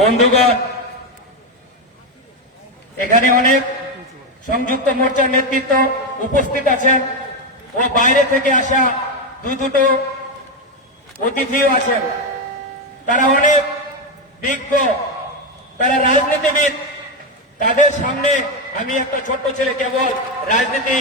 বন্ধুগণ, এখানে অনেক সংযুক্ত মোর্চার নেতৃত্ব উপস্থিত আছেন ও বাইরে থেকে আসা দুটো অতিথিও আছেন। তারা অনেক বিজ্ঞ, তারা রাজনীতিবিদ। তাদের সামনে আমি একটা ছোট্ট ছেলে, কেবল রাজনীতি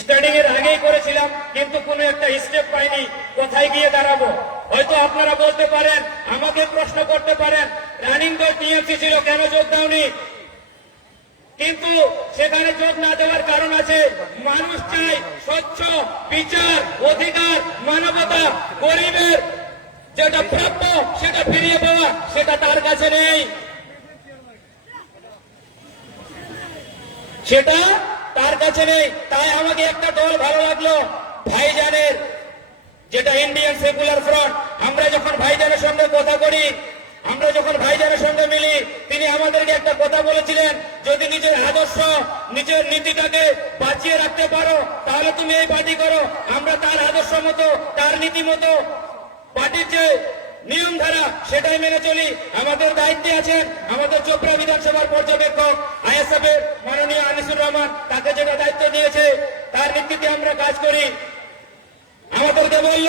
স্টার্টিং এর আগেই করেছিলাম, কিন্তু কোনো একটা স্টেপ পাইনি, কোথায় গিয়ে দাঁড়াবো। হয়তো আপনারা বলতে পারেন, আমাকে প্রশ্ন করতে পারেন, রানিং দল টিএমসি ছিল, কেন যোগ দাওনি? কিন্তু সেখানে যোগ না দেওয়ার কারণ আছে। মানুষ চাই স্বচ্ছ বিচার, অধিকার, মানবতা। গরিবের যেটা প্রাপ্য সেটা ফিরিয়ে পাওয়া, সেটা তার কাছে নেই, সেটা তার কাছে নেই। তাই আমাকে একটা দল ভালো লাগলো, ভাইজানের, যেটা ইন্ডিয়ান সেকুলার ফ্রন্ট। আমরা যখন ভাইজানের সঙ্গে কথা করি, আমরা যখন ভাইজানের সঙ্গে মিলি, তিনি আমাদেরকে একটা কথা বলেছিলেন, যদি নিজের আদর্শ, নিজের নীতিটাকে বাঁচিয়ে রাখতে পারো, তাহলে তুমি এই পার্টি করো। আমরা তার আদর্শ মতো, তার নীতি মতো পার্টির যে নিয়ম ধারা, সেটাই মেনে চলি। আমাদের দায়িত্বে আছেন আমাদের চোপড়া বিধানসভার পর্যবেক্ষক আইএসএফ এর মাননীয় আনিসুর রহমান। তাকে যেটা দায়িত্ব দিয়েছে, তার নেতৃত্বে আমরা কাজ করি। আমাদেরকে বলল,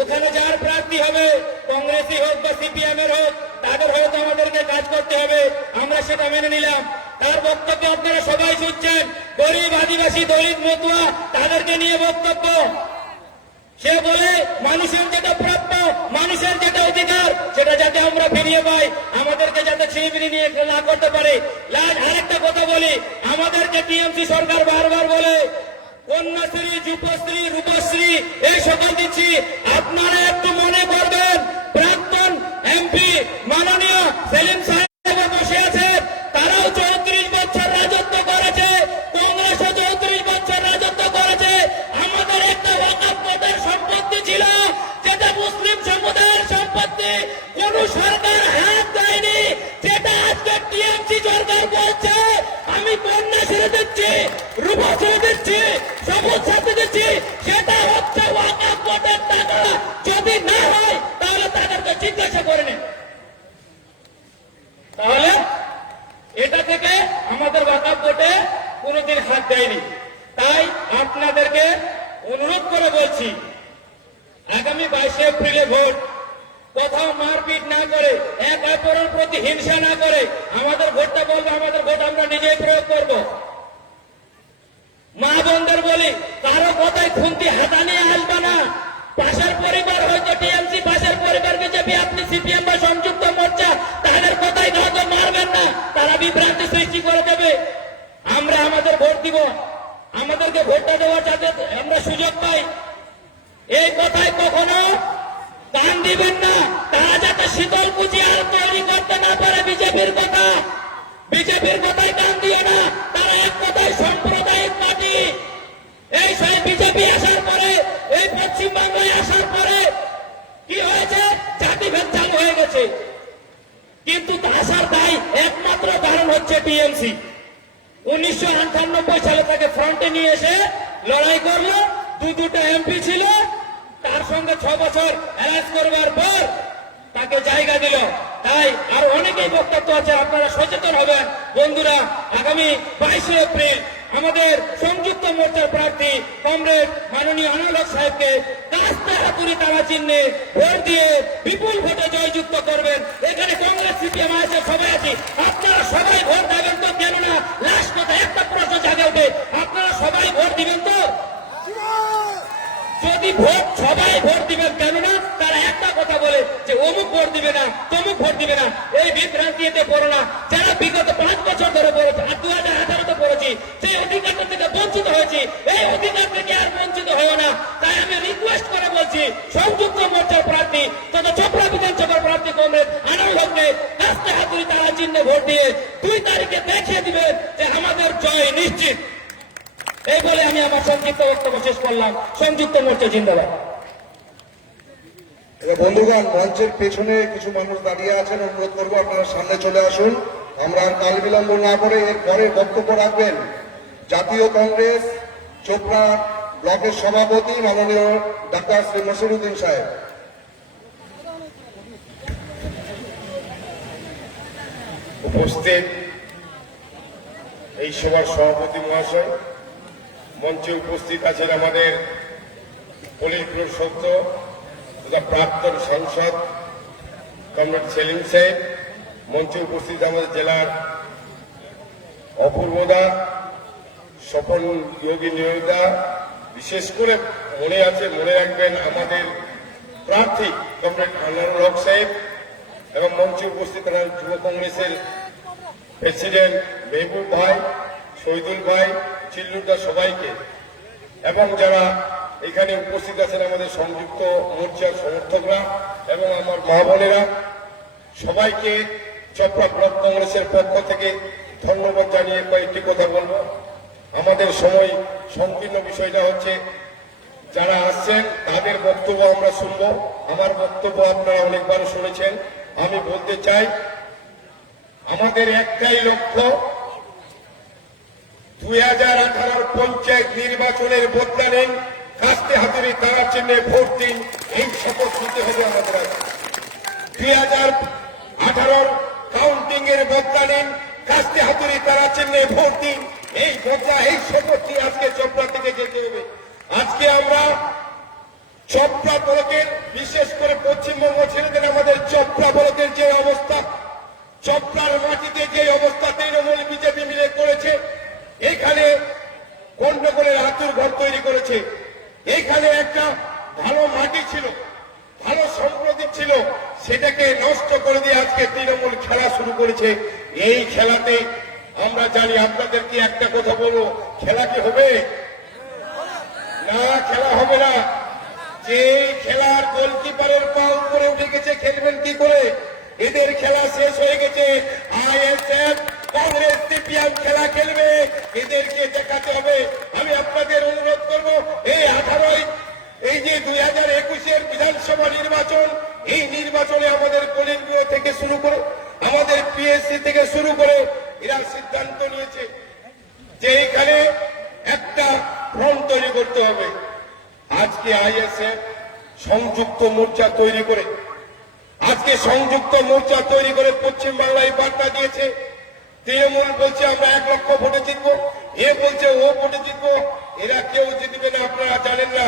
ওখানে যার প্রার্থী হবে, কংগ্রেসই হোক বা সিপিএম এর হোক, তাদের হয়তো আমাদেরকে কাজ করতে হবে। আমরা সেটা মেনে নিলাম। তার বক্তব্য আপনারা সবাই শুনছেন, গরিব, আদিবাসী, দলিত, মতুয়া, তাদেরকে নিয়ে বক্তব্য। সে বলে মানুষের যেটা প্রাপ্য, মানুষের যেটা অধিকার, সেটা যাতে আমরা ফিরিয়ে পাই, আমাদেরকে যাতে ছিনিমিনি নিয়ে না করতে পারে। আরেকটা কথা বলি, আমাদেরকে টিএমসি সরকার বারবার বলে কন্যাশ্রী, যুবশ্রী, রূপশ্রী এই সকল দিচ্ছি। আপনারা একটু মনে করবেন, প্রাক্তন এমপি মাননীয় সেলিম সাহেব বসে আছে, তারাও 34 বছর রাজত্ব করেছে, কংগ্রেসও 34 বছর রাজত্ব করেছে। আমাদের একটা ওয়াকফ বোর্ডের সম্পত্তি ছিল, যেটা মুসলিম সমুদায়ের সম্পত্তি, কোন সরকার হাত দেয়নি। যেটা আজকে টিএমসি সরকার বলছে আমি কন্যাশ্রী দিচ্ছি, রূপশ্রী দিচ্ছি, সবুজ সাথী দিচ্ছি, সেটা হচ্ছে ওয়াকফ বোর্ডের টাকা। যদি না হয় তাহলে তাদেরকে জিজ্ঞাসা করে নেন। তাহলে এটা থেকে আমাদের ওয়াকফ বোর্ডে কোনোদিন হাত দেয়নি। তাই আপনাদেরকে অনুরোধ করে বলছি, আগামী 22 এপ্রিলে ভোট, কোথাও মারপিট না করে, এক অপরের প্রতি হিংসা না করে আমাদের ভোটটা বলবো, আমাদের ভোট আমরা নিজেই প্রয়োগ করব। মা বোনদের বলি, কারো কথায় খুন্তি হাতা নিয়ে আসবে না। পাশের পরিবার হয়তো টিএমসি, পাশের পরিবার বিজেপি, আপনি সিপিএম বা সংযুক্ত মোর্চা, তাদের কথায় হয়তো মারবেন না, তারা বিভ্রান্তি সৃষ্টি করে দেবে। আমরা আমাদের ভোট দিব, আমাদেরকে ভোটটা দেওয়ার যাতে আমরা সুযোগ পাই, এই কথায় কখনো কান দিবেন না। তারা যাতে শীতল কুচি আর তৈরি করতে না পারে বিজেপির কথা, বিজেপির কথায় কান দিয়ে না। তারা এক কথায় সাম্প্রদায়িক পার্টি। এই সেই বিজেপি আসার পরে, এই পশ্চিমবাংলায় আসার পরে কি হয়েছে? জাতিভেদ চালু হয়ে গেছে। কিন্তু আসার দায় একমাত্র কারণ হচ্ছে টিএমসি। 1998 সালে তাকে ফ্রন্টে নিয়ে এসে লড়াই করলো, দুটো এমপি ছিল, তার সঙ্গে 6 বছর অ্যালায়েন্স করবার পর তাকে জায়গা দিল। তাই আর অনেকেই বক্তব্য আছে, আপনারা সচেতন হবেন। বন্ধুরা, আগামী 22 এপ্রিল আমাদের সংযুক্ত মোর্চার প্রার্থী কমরেড মাননীয় আনোয়ার হক সাহেবকে কাস্তে হাতুড়ি তালা চিহ্নে ভোট দিয়ে বিপুল ভোটে জয়যুক্ত করবেন। এখানে কংগ্রেস, সিপিএম আছে, সবাই আছি। আপনারা সবাই ভোট দেবেন তো? কেননা লাস্ট কথা একটা প্রশ্ন জাগে ওঠে, আপনারা সবাই ভোট দিবেন তো? যদি ভোট সবাই ভোট দিবেন, কেননা তারা একটা কথা বলে যে অমুক ভোট দিবে না, তমুক ভোট দিবে না। এই বিভ্রান্তিতে পড়ো না। যারা বিগত 5 বছর ধরে পড়েছে, 2018-তে পড়েছি, সেই অধিকারটা থেকে বঞ্চিত হয়েছি, এই অধিকার থেকে আর বঞ্চিত হয়েও না। তাই আমি রিকোয়েস্ট করে বলছি, সংযুক্ত মোর্চার প্রার্থী তথা চোপড়া বিধানসভার প্রার্থী কমরেড আনোয়ার হককে কাস্তে হাতুড়ি তালা চিহ্নে ভোট দিয়ে 2 তারিখে দেখিয়ে দিবেন যে আমাদের জয় নিশ্চিত। এই বলে আমি আমার সংক্ষিপ্ত বক্তব্য শেষ করলাম। সংযুক্ত মোর্চা জিন্দাবাদ। বন্ধুগণ, মঞ্চের পেছনে কিছু মানুষ দাঁড়িয়ে আছেন, অনুরোধ করবো আপনারা সামনে চলে আসুন। আমরা আর কাল বিলম্ব না করে এর পরে বক্তব্য রাখবেন জাতীয় কংগ্রেস চোপড়া ব্লকের সভাপতি মাননীয় ডাক্তার শ্রী মসিরুদ্দিন সাহেব। উপস্থিত এই সভার সভাপতি মহাশয়, মঞ্চে উপস্থিত আছেন আমাদের পলিট ব্যুরোর সদস্য তথা প্রাক্তন সাংসদ কমরেড সেলিম সাহেব, মঞ্চে উপস্থিত আমাদের জেলার অপূর্বদা, স্বপন যোগী নিয়োগদা, বিশেষ করে মনে রাখবেন আমাদের প্রার্থী কমরেড আনোয়ারুল হক সাহেব, এবং মঞ্চে উপস্থিত আছেন যুব কংগ্রেসের প্রেসিডেন্ট মেহবুব ভাই, শহীদুল ভাই, চিল্লুদা, সবাইকে, এবং যারা এখানে উপস্থিত আছেন আমাদের সংযুক্ত মোর্চার সমর্থকরা এবং আমার মা বোনেরা, সবাইকে চপড়া ব্লক কংগ্রেসের পক্ষ থেকে ধন্যবাদ জানিয়ে কয়েকটি কথা বলবো। আমাদের সময় সংকীর্ণ, বিষয়টা হচ্ছে যারা আসছেন তাদের বক্তব্য আমরা শুনব। আমার বক্তব্য আপনারা অনেকবার শুনেছেন। আমি বলতে চাই, আমাদের একটাই লক্ষ্য, 2018 পঞ্চায়েত নির্বাচনের বদলা নেন, কাস্তে হাতুড়ি তারা চিহ্নে ভোট দিন, এই শপথ নিতে হবে আমাদের। 2018 কাউন্টিং এর বদলা নেন, কাস্তে হাতুড়ি তারা চিহ্নে ভোট দিন, এই বদলা, এই শপথটি আজকে চপড়া থেকে যেতে হবে। আজকে আমরা চপড়া ব্লকের, বিশেষ করে পশ্চিমবঙ্গ ছেলেদের আমাদের চপড়া ব্লকের যে অবস্থা, চপড়ার মাটিতে যে অবস্থা তৃণমূল বিজেপি মিলে করেছে, এখানে গন্ডগোলের আতুর ঘর তৈরি করেছে। এখানে একটা ভালো মাটি ছিল, ভালো সম্প্রতি ছিল, সেটাকে নষ্ট করে দিয়ে আজকে তৃণমূল খেলা শুরু করেছে। এই খেলাতে আমরা জানি, আপনাদেরকে একটা কথা বলবো, খেলা কি হবে? না, খেলা হবে না। যে খেলার গোলকিপারের পা উপরে উঠে গেছে, খেলবেন কি করে? এদের খেলা শেষ হয়ে গেছে। আইএসএফ, কংগ্রেস, সিপিএম খেলা খেলবে, এদেরকে দেখাতে হবে। আমি আপনাদের অনুরোধ করব, এই যে 2021 বিধানসভা নির্বাচন, এই নির্বাচনে আমাদের পলিট ব্যুরো থেকে শুরু করে, আমাদের পিএসসি থেকে শুরু করে, এরা সিদ্ধান্ত নিয়েছে যে এখানে একটা ফ্রন্ট তৈরি করতে হবে। আজকে আইএসএফ সংযুক্ত মোর্চা তৈরি করে, পশ্চিমবাংলায় বার্তা দিয়েছে। তৃণমূল বলছে আমরা 1 লক্ষ ভোটে জিতবো, এ বলছে ও ভোটে জিতবো। এরা কেউ জিতবে না, আপনারা জানেন না।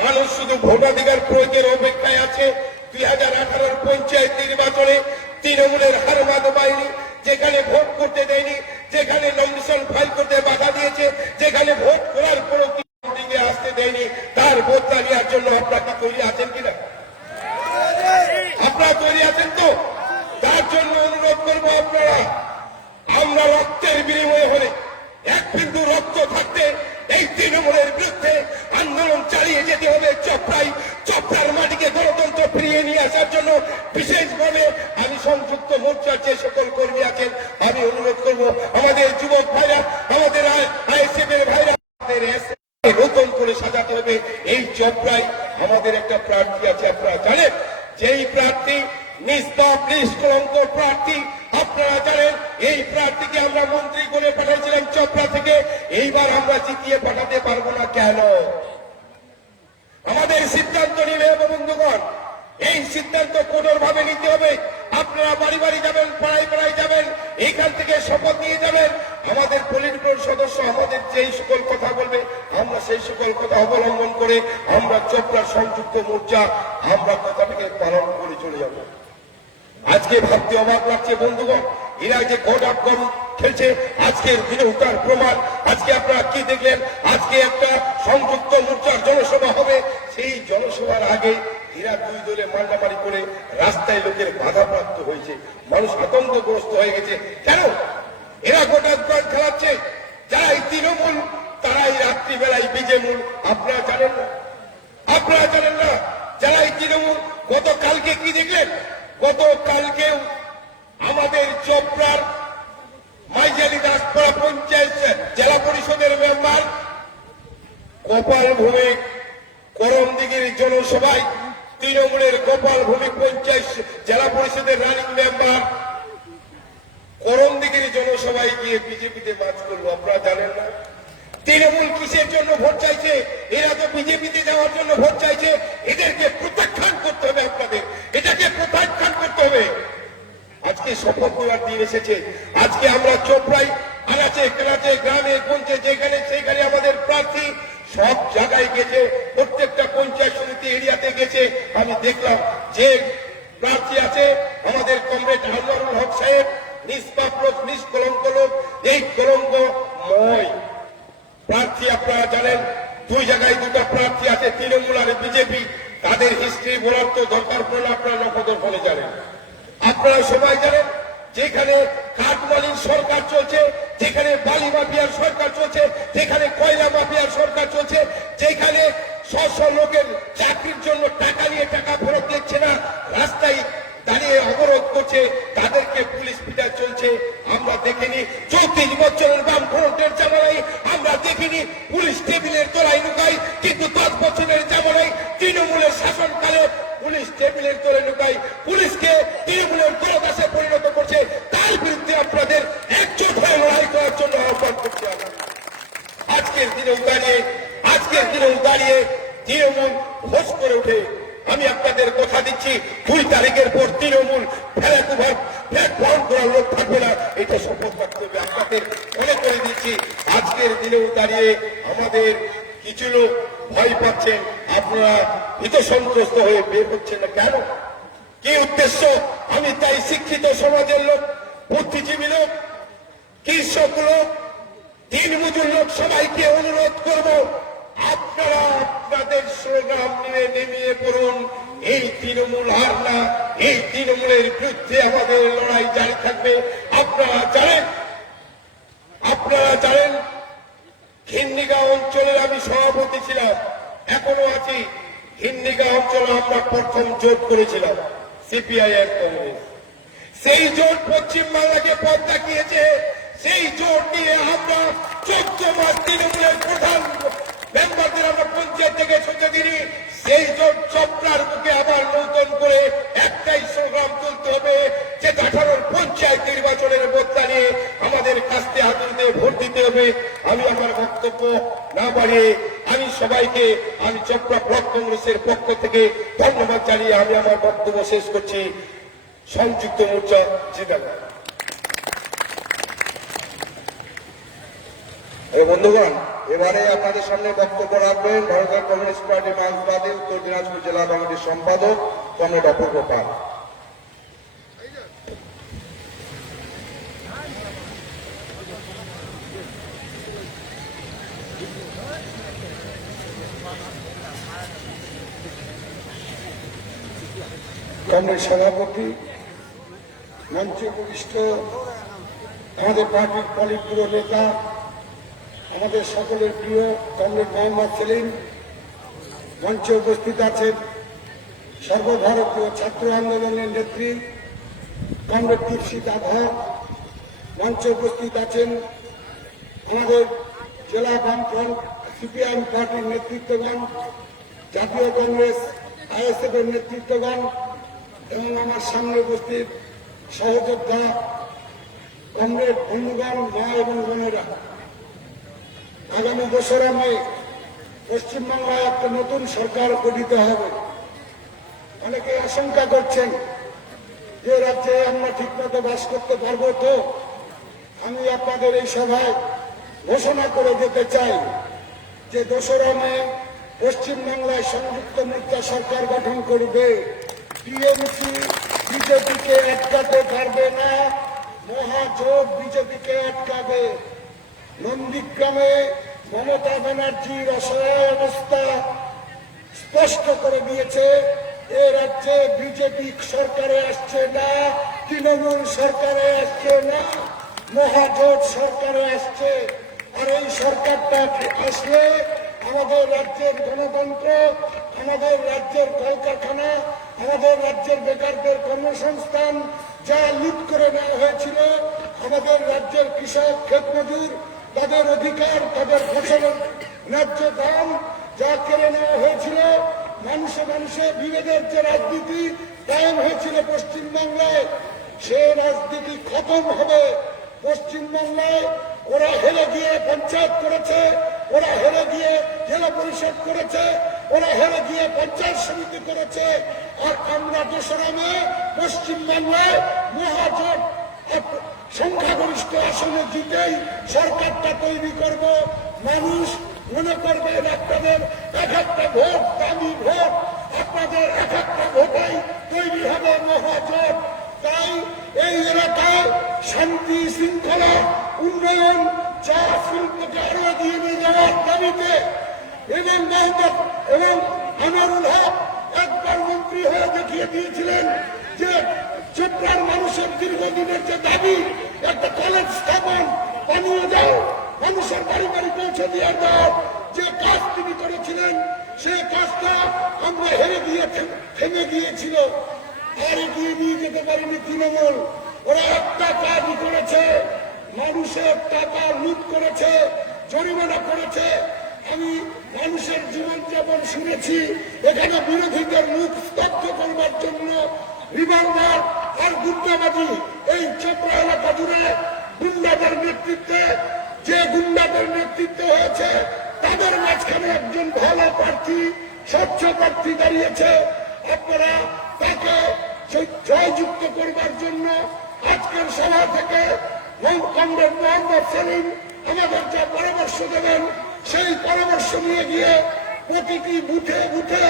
মানুষ শুধু ভোটাধিকার প্রয়োগের অপেক্ষায় আছে। 2018 পঞ্চায়েত নির্বাচনে তৃণমূলের হারমাদ বাহিনী যেখানে ভোট করতে দেয়নি, যেখানে নমিনেশন ফাইল করতে বাধা দিয়েছে, যেখানে ভোট করার পরও আসতে দেয়নি, তার বদলা নেওয়ার জন্য আপনারা কি তৈরি আছেন কিনা? আপনারা তৈরি আছেন তো? তার জন্য অনুরোধ করবো, আপনারা, আমরা রক্তের বিনিময়ে হলে, এক বিন্দু রক্ত থাকতে এই তৃণমূলের বিরুদ্ধে আন্দোলন চালিয়ে যেতে হবে। চপড়ার মাটিকে গণতন্ত্র ফিরিয়ে নিয়ে আসার জন্য বিশেষভাবে আমি সংযুক্ত মোর্চার যে সকল কর্মী আছেন, আমি অনুরোধ করব, আমাদের যুবক ভাইরা, আমাদের আইএসএফ এর ভাইরা, নতুন করে সাজাতে হবে। এই চপড়ায় আমাদের একটা প্রার্থী আছে, আপনারা জানেন, যেই প্রার্থী নিষ্পাপ নিষ্কলঙ্ক প্রার্থী, আপনারা জানেন। এই প্রার্থীকে আমরা মন্ত্রী করে পাঠিয়েছিলাম চপড়া থেকে, এইবার আমরা জিতিয়ে পাঠাতে পারবো না কেন? আমাদের সিদ্ধান্ত নিলে হবে বন্ধুগণ, এই সিদ্ধান্ত কঠোর ভাবে নিতে হবে। আপনারা বাড়ি বাড়ি যাবেন, পাড়ায় পাড়ায় যাবেন, এইখান থেকে শপথ নিয়ে যাবেন। আমাদের পলিট ব্যুরোর সদস্য আমাদের যেই সকল কথা বলবে, আমরা সেই সকল কথা অবলম্বন করে আমরা চপড়ার সংযুক্ত মোর্চা, আমরা কথাটাকে পালন করে চলে যাব। আজকে ভাবতে অবাক লাগছে বন্ধুগণ, এরা যে গড আপ গড খেলছে, আজকের দিনে তার প্রমাণ। আজকে আপনারা কি দেখলেন? আজকে একটা সংযুক্ত মোর্চার জনসভা হবে, সেই জনসভার আগে এরা দুই দলে মারামারি করে রাস্তায় লোকের বাধাপ্রাপ্ত হয়েছে, মানুষ আতঙ্কগ্রস্ত হয়ে গেছে। কেন? এরা গোটা দল খেলাচ্ছে। যারা এই তৃণমূল, তারা এই রাত্রিবেলায় বিজেমূল, আপনারা জানেন না, আপনারা জানেন না। যারা এই তৃণমূল, গতকালকে কি দেখলেন? গতকালকেও আমাদের চপড়ার মাইজালি দাসপাড়া পঞ্চায়েত জেলা পরিষদের মেম্বার গোপাল ভৌমিক করমদিঘির জনসভায়, তৃণমূলের গোপাল ভৌমিক পঞ্চায়েত জেলা পরিষদের রানিং মেম্বার করমদিঘির জনসভায় গিয়ে বিজেপিতে মার্চ করলো, আপনারা জানেন না। তৃণমূল কিসের জন্য ভোট চাইছে? এরা তো বিজেপিতে যাওয়ার জন্য ভোট চাইছে। এদেরকে প্রত্যাখ্যান করতে হবে, আপনাদের এটাকে প্রত্যাখ্যান করতে হবে। আজকে শপথ নেওয়ার দিন এসেছে। আজকে আমরা চোপড়ায় আনাচে কানাচে গ্রামে গঞ্জে যেখানে সেখানে আমাদের প্রার্থী সব জায়গায় গেছে, প্রত্যেকটা পঞ্চায়েত সমিতি এরিয়াতে গেছে। আমি দেখলাম যে প্রার্থী আছে আমাদের কমরেড আনোয়ারুল হক সাহেব, নিষ্পাপ লোক, নিষ্কলঙ্ক লোক, এই কলঙ্কময় প্রার্থী। আপনারা জানেন দুই জায়গায় দুটো প্রার্থী আছে, তৃণমূল আর বিজেপি। তাদের হিস্ট্রি বলার তো দরকার পড়লে আপনারা নকদর ফলে জানেন। আপনারা সবাই জানেন যেখানে কাঠমালির সরকার চলছে, যেখানে বালি মাফিয়ার সরকার চলছে, যেখানে কয়লা মাফিয়ার সরকার চলছে, যেখানে শ লোকের চাকরির জন্য টাকা নিয়ে টাকা ফেরত দিচ্ছে না, রাস্তায় দাঁড়িয়ে অবরোধ করছে, তাদেরকে পুলিশ পিটা চলছে। আমরা দেখিনি 34 বছরের বামফ্রন্টের জামানায় আমরা দেখিনি পুলিশ টেবিলের তলায় লুকায়, কিন্তু 10 বছরের জামানায় তৃণমূলের শাসনকালে পুলিশ টেবিলের তলে লুকায়, পুলিশকে তৃণমূলের দলদাসে পরিণত করছে। তার বিরুদ্ধে আপনাদের একজোট হয়ে লড়াই করার জন্য আহ্বান করছি। আজকের দিনেও দাঁড়িয়ে তৃণমূল ঘোষ করে ওঠে। আমি আপনাদের কথা দিচ্ছি 2 তারিখের পর তৃণমূল প্ল্যাটফর্ম করার লোক থাকবে না, এটা শপথ রাখতে হবে। আপনাদের মনে করে দিচ্ছি আজকের দিনেও দাঁড়িয়ে আমাদের কিছু লোক ভয় পাচ্ছেন, আপনারা ভীত সন্ত্রস্ত হয়ে বের হচ্ছেন না কেন? কি উদ্দেশ্য? আমি তাই শিক্ষিত সমাজের লোক, বুদ্ধিজীবী লোক, কৃষক লোক, দিনমজুর লোক সবাইকে অনুরোধ করব, আপনারা আপনাদের স্লোগান নিয়ে নেমিয়ে পড়ুন। এই তৃণমূল হার না, এই তৃণমূলের বিরুদ্ধে আমাদের লড়াই জারি থাকবে। আপনারা জানেন খিন্নিগাঁও অঞ্চলের আমি সভাপতি ছিলাম, এখনো আছি। খিন্নিগাঁও অঞ্চলে আমরা প্রথম জোট করেছিলাম সিপিআইএম কংগ্রেস। সেই জোট পশ্চিমবাংলাকে পথ দেখিয়েছে। সেই জোট নিয়ে আমরা 14 মাস তৃণমূলের প্রধান মেম্বারদের আমরা পঞ্চায়েত থেকে ছুটে দিই। সেই জোট চপড়ার বুকে আবার নতুন করে একটাই সংগ্রাম তুলতে হবে যে 18 পঞ্চায়েত নির্বাচনের বদলা নিয়ে আমাদের কাস্তে হাতুড়িতে ভোট দিতে হবে। আমি আমার বক্তব্য না বাড়িয়ে আমি সবাইকে আমি চপড়া ব্লক কংগ্রেসের পক্ষ থেকে ধন্যবাদ জানিয়ে আমি আমার বক্তব্য শেষ করছি। সংযুক্ত মোর্চা জিন্দাবাদ। বন্ধুগণ, এবারে আপনাদের সামনে বক্তব্য রাখবেন ভারতের কমিউনিস্ট পার্টি মার্ক্সবাদী উত্তর দিনাজপুর জেলা কমিটির সম্পাদক কমরেড অপূর্ব পাল। কংগ্রেস সভাপতি, মঞ্চে উপবিষ্ট আমাদের পার্টির পলিট ব্যুরো নেতা, আমাদের সকলের প্রিয় কমরেড মোহাম্মদ সেলিম, মঞ্চে উপস্থিত আছেন সর্বভারতীয় ছাত্র আন্দোলনের নেত্রী কমরেড দীপশিতা ধর, মঞ্চে উপস্থিত আছেন আমাদের জেলা বামফ্রন্ট সিপিআইএম পার্টির নেতৃত্বগণ, জাতীয় কংগ্রেস আইএসএফ এর নেতৃত্বগণ এবং আমার সামনে উপস্থিত সহযোদ্ধা কমরেড বন্ধুগণ, মা এবং বোনেরা। আগামী 2রা মে পশ্চিমবাংলায় একটা নতুন সরকার গঠিত হবে। অনেকে আশঙ্কা করছেন যে রাজ্যে আমরা ঠিকমতো বাস করতে পারবো তো। আমি আপনাদের এই সভায় ঘোষণা করে যেতে চাই যে 2রা মে পশ্চিমবাংলায় সংযুক্ত মোর্চা সরকার গঠন করবে। টিএমসি বিজেপিকে আটকাতে পারবে না, মহাজোট বিজেপিকে আটকাবে। নন্দীগ্রামে মমতা ব্যানার্জির অসহায় অবস্থা স্পষ্ট করে দিয়েছে। এ রাজ্যে বিজেপি সরকারে আসছে না, তৃণমূল সরকারে আসছে না, মহাজোট সরকারে আসছে। আর এই সরকারটা আসলে আমাদের রাজ্যের গণতন্ত্র, আমাদের রাজ্যের কলকারখানা, আমাদের রাজ্যের বেকারদের কর্মসংস্থান যা লুট করে নেওয়া হয়েছিল, আমাদের রাজ্যের কৃষক ক্ষেতমজুর তাদের অধিকার, তাদের ফসলের ন্যায্য দাম যা কেড়ে নেওয়া হয়েছিল, মানুষে মানুষে বিভেদের যে রাজনীতি কায়েম হয়েছিল পশ্চিমবাংলায়, সে রাজনীতি খতম হবে। পশ্চিমবাংলায় ওরা হেরে গিয়ে পঞ্চায়েত করেছে, ওরা হেরে গিয়ে জেলা পরিষদ করেছে, ওরা হেরে গিয়ে পঞ্চায়েত সমিতি করেছে। আর আমরা 2রা মে পশ্চিমবাংলায় মহাজোট সংখ্যাগরিষ্ঠ আসনে জিতেই সরকারটা তৈরি করব। মানুষ মনে করবেন আপনাদের এক একটা ভোট দামি ভোট, আপনাদের এক একটা ভোটেই তৈরি হবে মহাজোট। তাই এই এলাকায় শান্তি শৃঙ্খলা উন্নয়ন চা শিল্পকে আরো এগিয়ে নিয়ে যাওয়ার দাবিতে এবং আনোয়ারুল হক একবার মন্ত্রী হয়ে দেখিয়ে দিয়েছিলেন যে চোপড়ার মানুষের দীর্ঘদিনের যে দাবি একটা কলেজ স্থাপন বানিয়ে দাও, মানুষের বাড়ি বাড়ি পৌঁছে দিয়ে দাও, যে কাজ তিনি করেছিলেন সেই কাজটা আমরা হেরে গিয়ে থেমে গিয়েছিল, আর এগিয়ে নিয়ে যেতে পারিনি তৃণমূল। ওরা একটা কাজই করেছে, মানুষের টাকা লুট করেছে, জরিমানা করেছে। আমি মানুষের জীবনযাপন শুনেছি, এখানে বিরোধীদের মুখ স্তব্ধ করবার জন্য রিভলভার আর গুন্ডাবাজি এই চোপড়া এলাকা জুড়ে গুন্ডাদের নেতৃত্বে, যে গুন্ডাদের নেতৃত্বে হয়েছে তাদের মাঝখানে একজন ভালো প্রার্থী, স্বচ্ছ প্রার্থী দাঁড়িয়েছে। আপনারা তাকে জয়যুক্ত করবার জন্য আজকের সভা থেকে কমরেড মোহাম্মদ সেলিম আমাদের যা পরামর্শ দেবেন সেই পরামর্শ নিয়ে গিয়ে প্রতিটি বুথে বুথে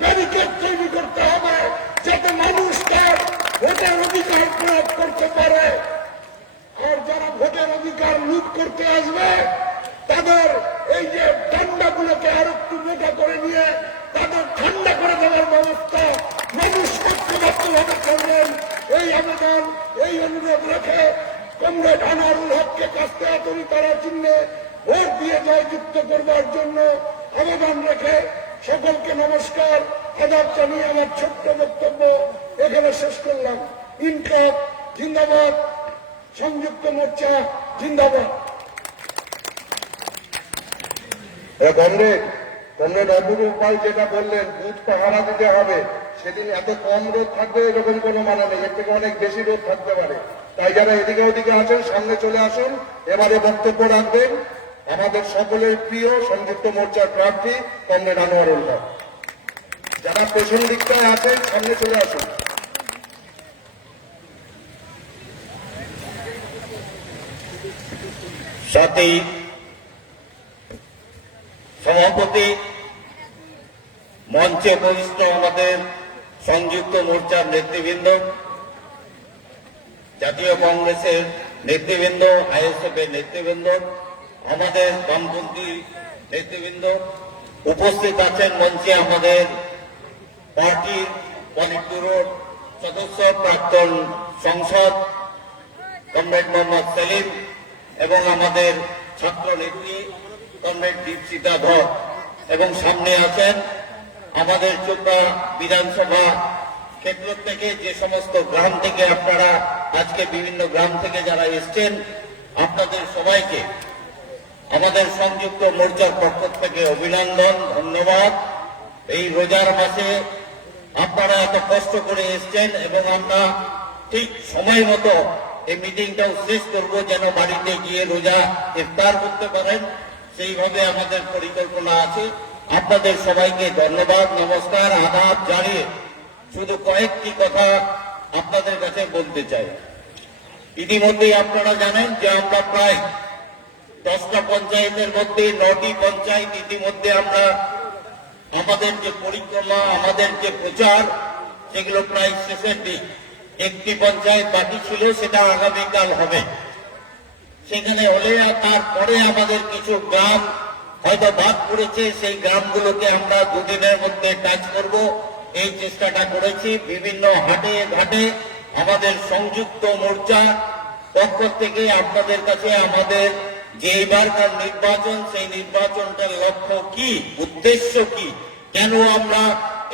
ব্যারিকেড তৈরি করতে হবে, যাতে মানুষ তার ভোটের অধিকার প্রয়োগ করতে পারে। আর যারা ভোটের অধিকার লুট করতে আসবে তাদের এই যে ঠান্ডাগুলোকে আর একটু মোটা করে নিয়ে তাদের ঠান্ডা করে দেওয়ার ব্যবস্থা মানুষ ঐক্যবদ্ধভাবে করবেন। এই আবেদন, এই অনুরোধ রেখে কমরেড আনোয়ারুল হককে কাস্তে হাতুড়ি তারা চিহ্নে ভোট দিয়ে জয়যুক্ত করবার জন্য আবেদন রেখে সকলকে নমস্কার আদাব জানিয়ে আমার ছোট্ট বক্তব্য এখানে শেষ করলাম। ইনকলাব জিন্দাবাদ, সংযুক্ত মোর্চা জিন্দাবাদ। কমরেড অপরূপ পাল যেটা বললেন বুথ পাহারা দিতে হবে, সেদিন এত কম রোদ থাকবে এরকম কোনো মানে নেই, এর থেকে অনেক বেশি রোদ থাকতে পারে। তাই যারা এদিকে ওদিকে আছেন সামনে চলে আসুন, এবারে বক্তব্য রাখবেন আমাদের সকলের প্রিয় সংযুক্ত মোর্চার প্রার্থী কমরেড আনোয়ারুল হক। যারা পেছন দিকটায় আছেন সামনে চলে আসুন। সাথী সভাপতি, মঞ্চে উপবিষ্ট আমাদের সংযুক্ত মোর্চার নেতৃবৃন্দ, জাতীয় কংগ্রেসের নেতৃবৃন্দ, আইএসএফ এর নেতৃবৃন্দ, আমাদের বামপন্থী নেতৃবৃন্দ, উপস্থিত আছেন মঞ্চে আমাদের পার্টির পলিট ব্যুরোর সদস্য, প্রাক্তন সংসদ কমরেড মোহাম্মদ সেলিম এবং আমাদের ছাত্র নেত্রী কমরেড দীপশিতা ধর, এবং সামনে আছেন আমাদের চোপড়া বিধানসভা ক্ষেত্র থেকে যে সমস্ত গ্রাম থেকে আপনারা আজকে বিভিন্ন গ্রাম থেকে যারা এসছেন, আপনাদের সবাইকে আমাদের সংযুক্ত মোর্চার পক্ষ থেকে অভিনন্দন, ধন্যবাদ। এই রোজার মাসে আপনারা এত কষ্ট করে এসছেন এবং আমরা ঠিক সময় মতো এই মিটিংটাও শেষ করব, যেন বাড়িতে গিয়ে রোজা ইফতার করতে পারেন, সেইভাবে আমাদের পরিকল্পনা আছে। আপনাদের সবাইকে ধন্যবাদ, নমস্কার, আদাব জানিয়ে শুধু কয়েকটি কথা আপনাদের কাছে বলতে চাই। ইতিমধ্যেই আপনারা জানেন যে আমরা প্রায় 10টা পঞ্চায়েতের মধ্যে 9টি পঞ্চায়েত ইতিমধ্যে আমরা আমাদের যে পরিক্রমা, আমাদের যে প্রচার, সেগুলো প্রায় শেষের দিক। একটি পঞ্চায়েত বাকি ছিল, সেটা আগামীকাল হবে। সেখানে হলে তারপরে আমাদের কিছু গ্রাম হয়তো বাদ পড়েছে, সেই গ্রামগুলোকে আমরা দুদিনের মধ্যে টাচ করব, এই চেষ্টাটা করেছি। বিভিন্ন হাটে ঘাটে আমাদের সংযুক্ত মোর্চা পক্ষ থেকে আপনাদের কাছে আমাদের যে এবারকার নির্বাচন, সেই নির্বাচনটার লক্ষ্য কি, উদ্দেশ্য কি, কেন আমরা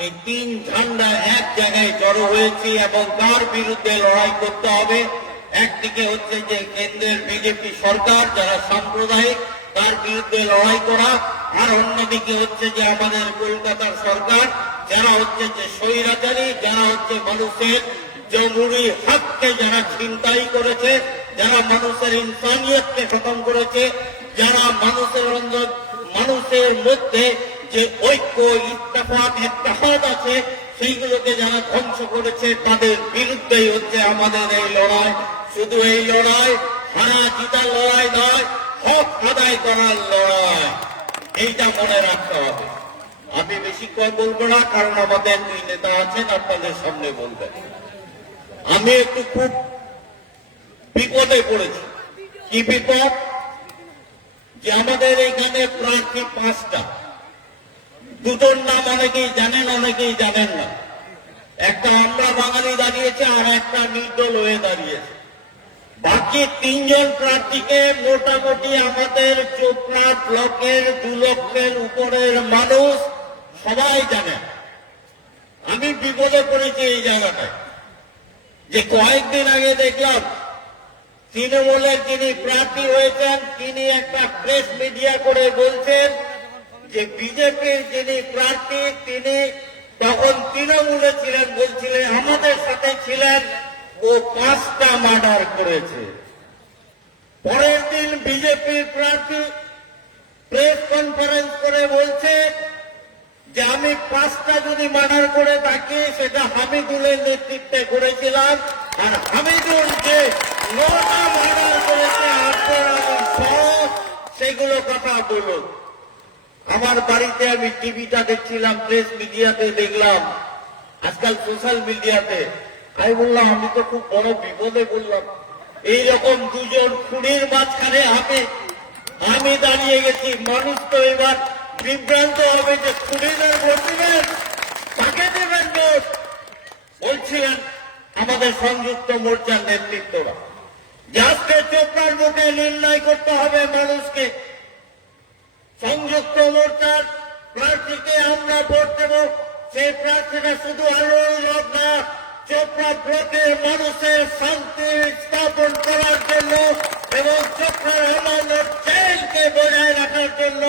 এই 3 ঝান্ডা এক জায়গায় জড়ো হয়েছি এবং তার বিরুদ্ধে লড়াই করতে হবে। একদিকে হচ্ছে যে কেন্দ্রের বিজেপি সরকার যারা সাম্প্রদায়িক, তার বিরুদ্ধে লড়াই করা, আর অন্যদিকে হচ্ছে যে আমাদের কলকাতার সরকার যারা হচ্ছে যে স্বৈরাচারী, যারা হচ্ছে মানুষের জরুরি হককে যারা ছিনতাই করেছে, যারা মানুষের ইনসানিয়তকে খতম করেছে, যারা মানুষের মধ্যে যে ঐক্য, ইত্তেফাক, ইত্তেহাদ আছে সেইগুলোকে যারা ধ্বংস করেছে তাদের বিরুদ্ধেই হচ্ছে আমাদের এই লড়াই। শুধু এই লড়াই হারা জিতার লড়াই নয়, হক আদায় করার লড়াই, এইটা মনে রাখতে হবে। আমি বেশিক্ষণ বলবো না, কারণ আমাদের দুই নেতা আছেন, আপনাদের সামনে বলবেন। আমি একটু খুব বিপদে পড়েছি। কি বিপদ? যে আমাদের এখানে প্রার্থী 5টা, দুটোর নাম অনেকেই জানেন, অনেকেই জানেন না। একটা আমরা বাঙালি দাঁড়িয়েছে, আর একটা নির্দল হয়ে দাঁড়িয়েছে। বাকি 3 জন প্রার্থীকে মোটামুটি আমাদের চোপড়া ব্লকের 2 লক্ষের উপরের মানুষ সবাই জানে। আমি বিপদে পড়েছি এই জায়গাটায়, যে কয়েকদিন আগে দেখলাম তৃণমূলের যিনি প্রার্থী হয়েছেন তিনি একটা প্রেস মিডিয়া করে বলছেন যে বিজেপির যিনি প্রার্থী তিনি তখন তৃণমূলে ছিলেন, বলছিলেন আমাদের সাথে ছিলেন, ও 5টা মার্ডার করেছে। পরের দিন বিজেপির প্রার্থী প্রেস কনফারেন্স করে বলছে যে আমি 5টা যদি মার্ডার করে থাকি সেটা হামিদুলের নেতৃত্বে করেছিলাম, আর হামিদুল যে 9টা মার্ডার করেছে আপনারা সেগুলো কথা বলুন। আমার বাড়িতে আমি টিভিটা দেখছিলাম, প্রেস মিডিয়াতে দেখলাম, আজকাল সোশ্যাল মিডিয়াতে। আমি বললাম আমি তো খুব বড় বিপদে বললাম। এইরকম 2 জন খুনির মাঝখানে আমি দাঁড়িয়ে গেছি। মানুষ তো এবার বিভ্রান্ত হবে যে খুনিদের ভোট দিবেন, তাকে দেবেন ভোট। বলছিলেন আমাদের সংযুক্ত মোর্চার নেতৃত্বরা যে আজকে চোপড়ার মুখে নির্ণয় করতে হবে মানুষকে। সংযুক্ত মোর্চার প্রার্থীকে আমরা ভোট দেব, সেই প্রার্থীরা শুধু আলোর লোক না, চোপড়া ব্লকের মানুষের শান্তি স্থাপন করার জন্য এবং চোপড়ার আমাদের জেলকে বজায় রাখার জন্য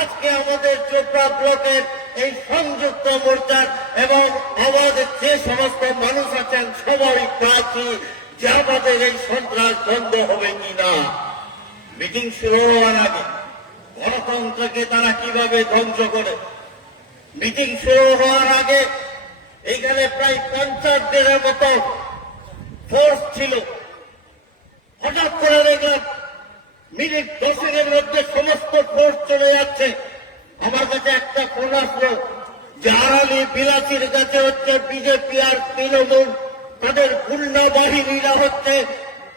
আজকে আমাদের চোপড়া ব্লকের এই সংযুক্ত মোর্চার এবং আমাদের যে সমস্ত মানুষ আছেন সবাই প্রার্থী যে আমাদের এই সন্ত্রাস বন্ধ হবে কিনা। মিটিং শুরু হওয়ার আগে গণতন্ত্রকে তারা কিভাবে ধ্বংস করে। মিটিং শুরু হওয়ার আগে এইখানে প্রায় 50 জনের মতো ফোর্স ছিল। হঠাৎ করে দেখলাম মিনিট 10-এর মধ্যে সমস্ত ফোর্স চলে যাচ্ছে। আমার কাছে একটা ফোন আসলো যে আড়ালি বিলাসীর কাছে হচ্ছে বিজেপি আর তৃণমূল, তাদের গুন্ডা বাহিনীরা হচ্ছে,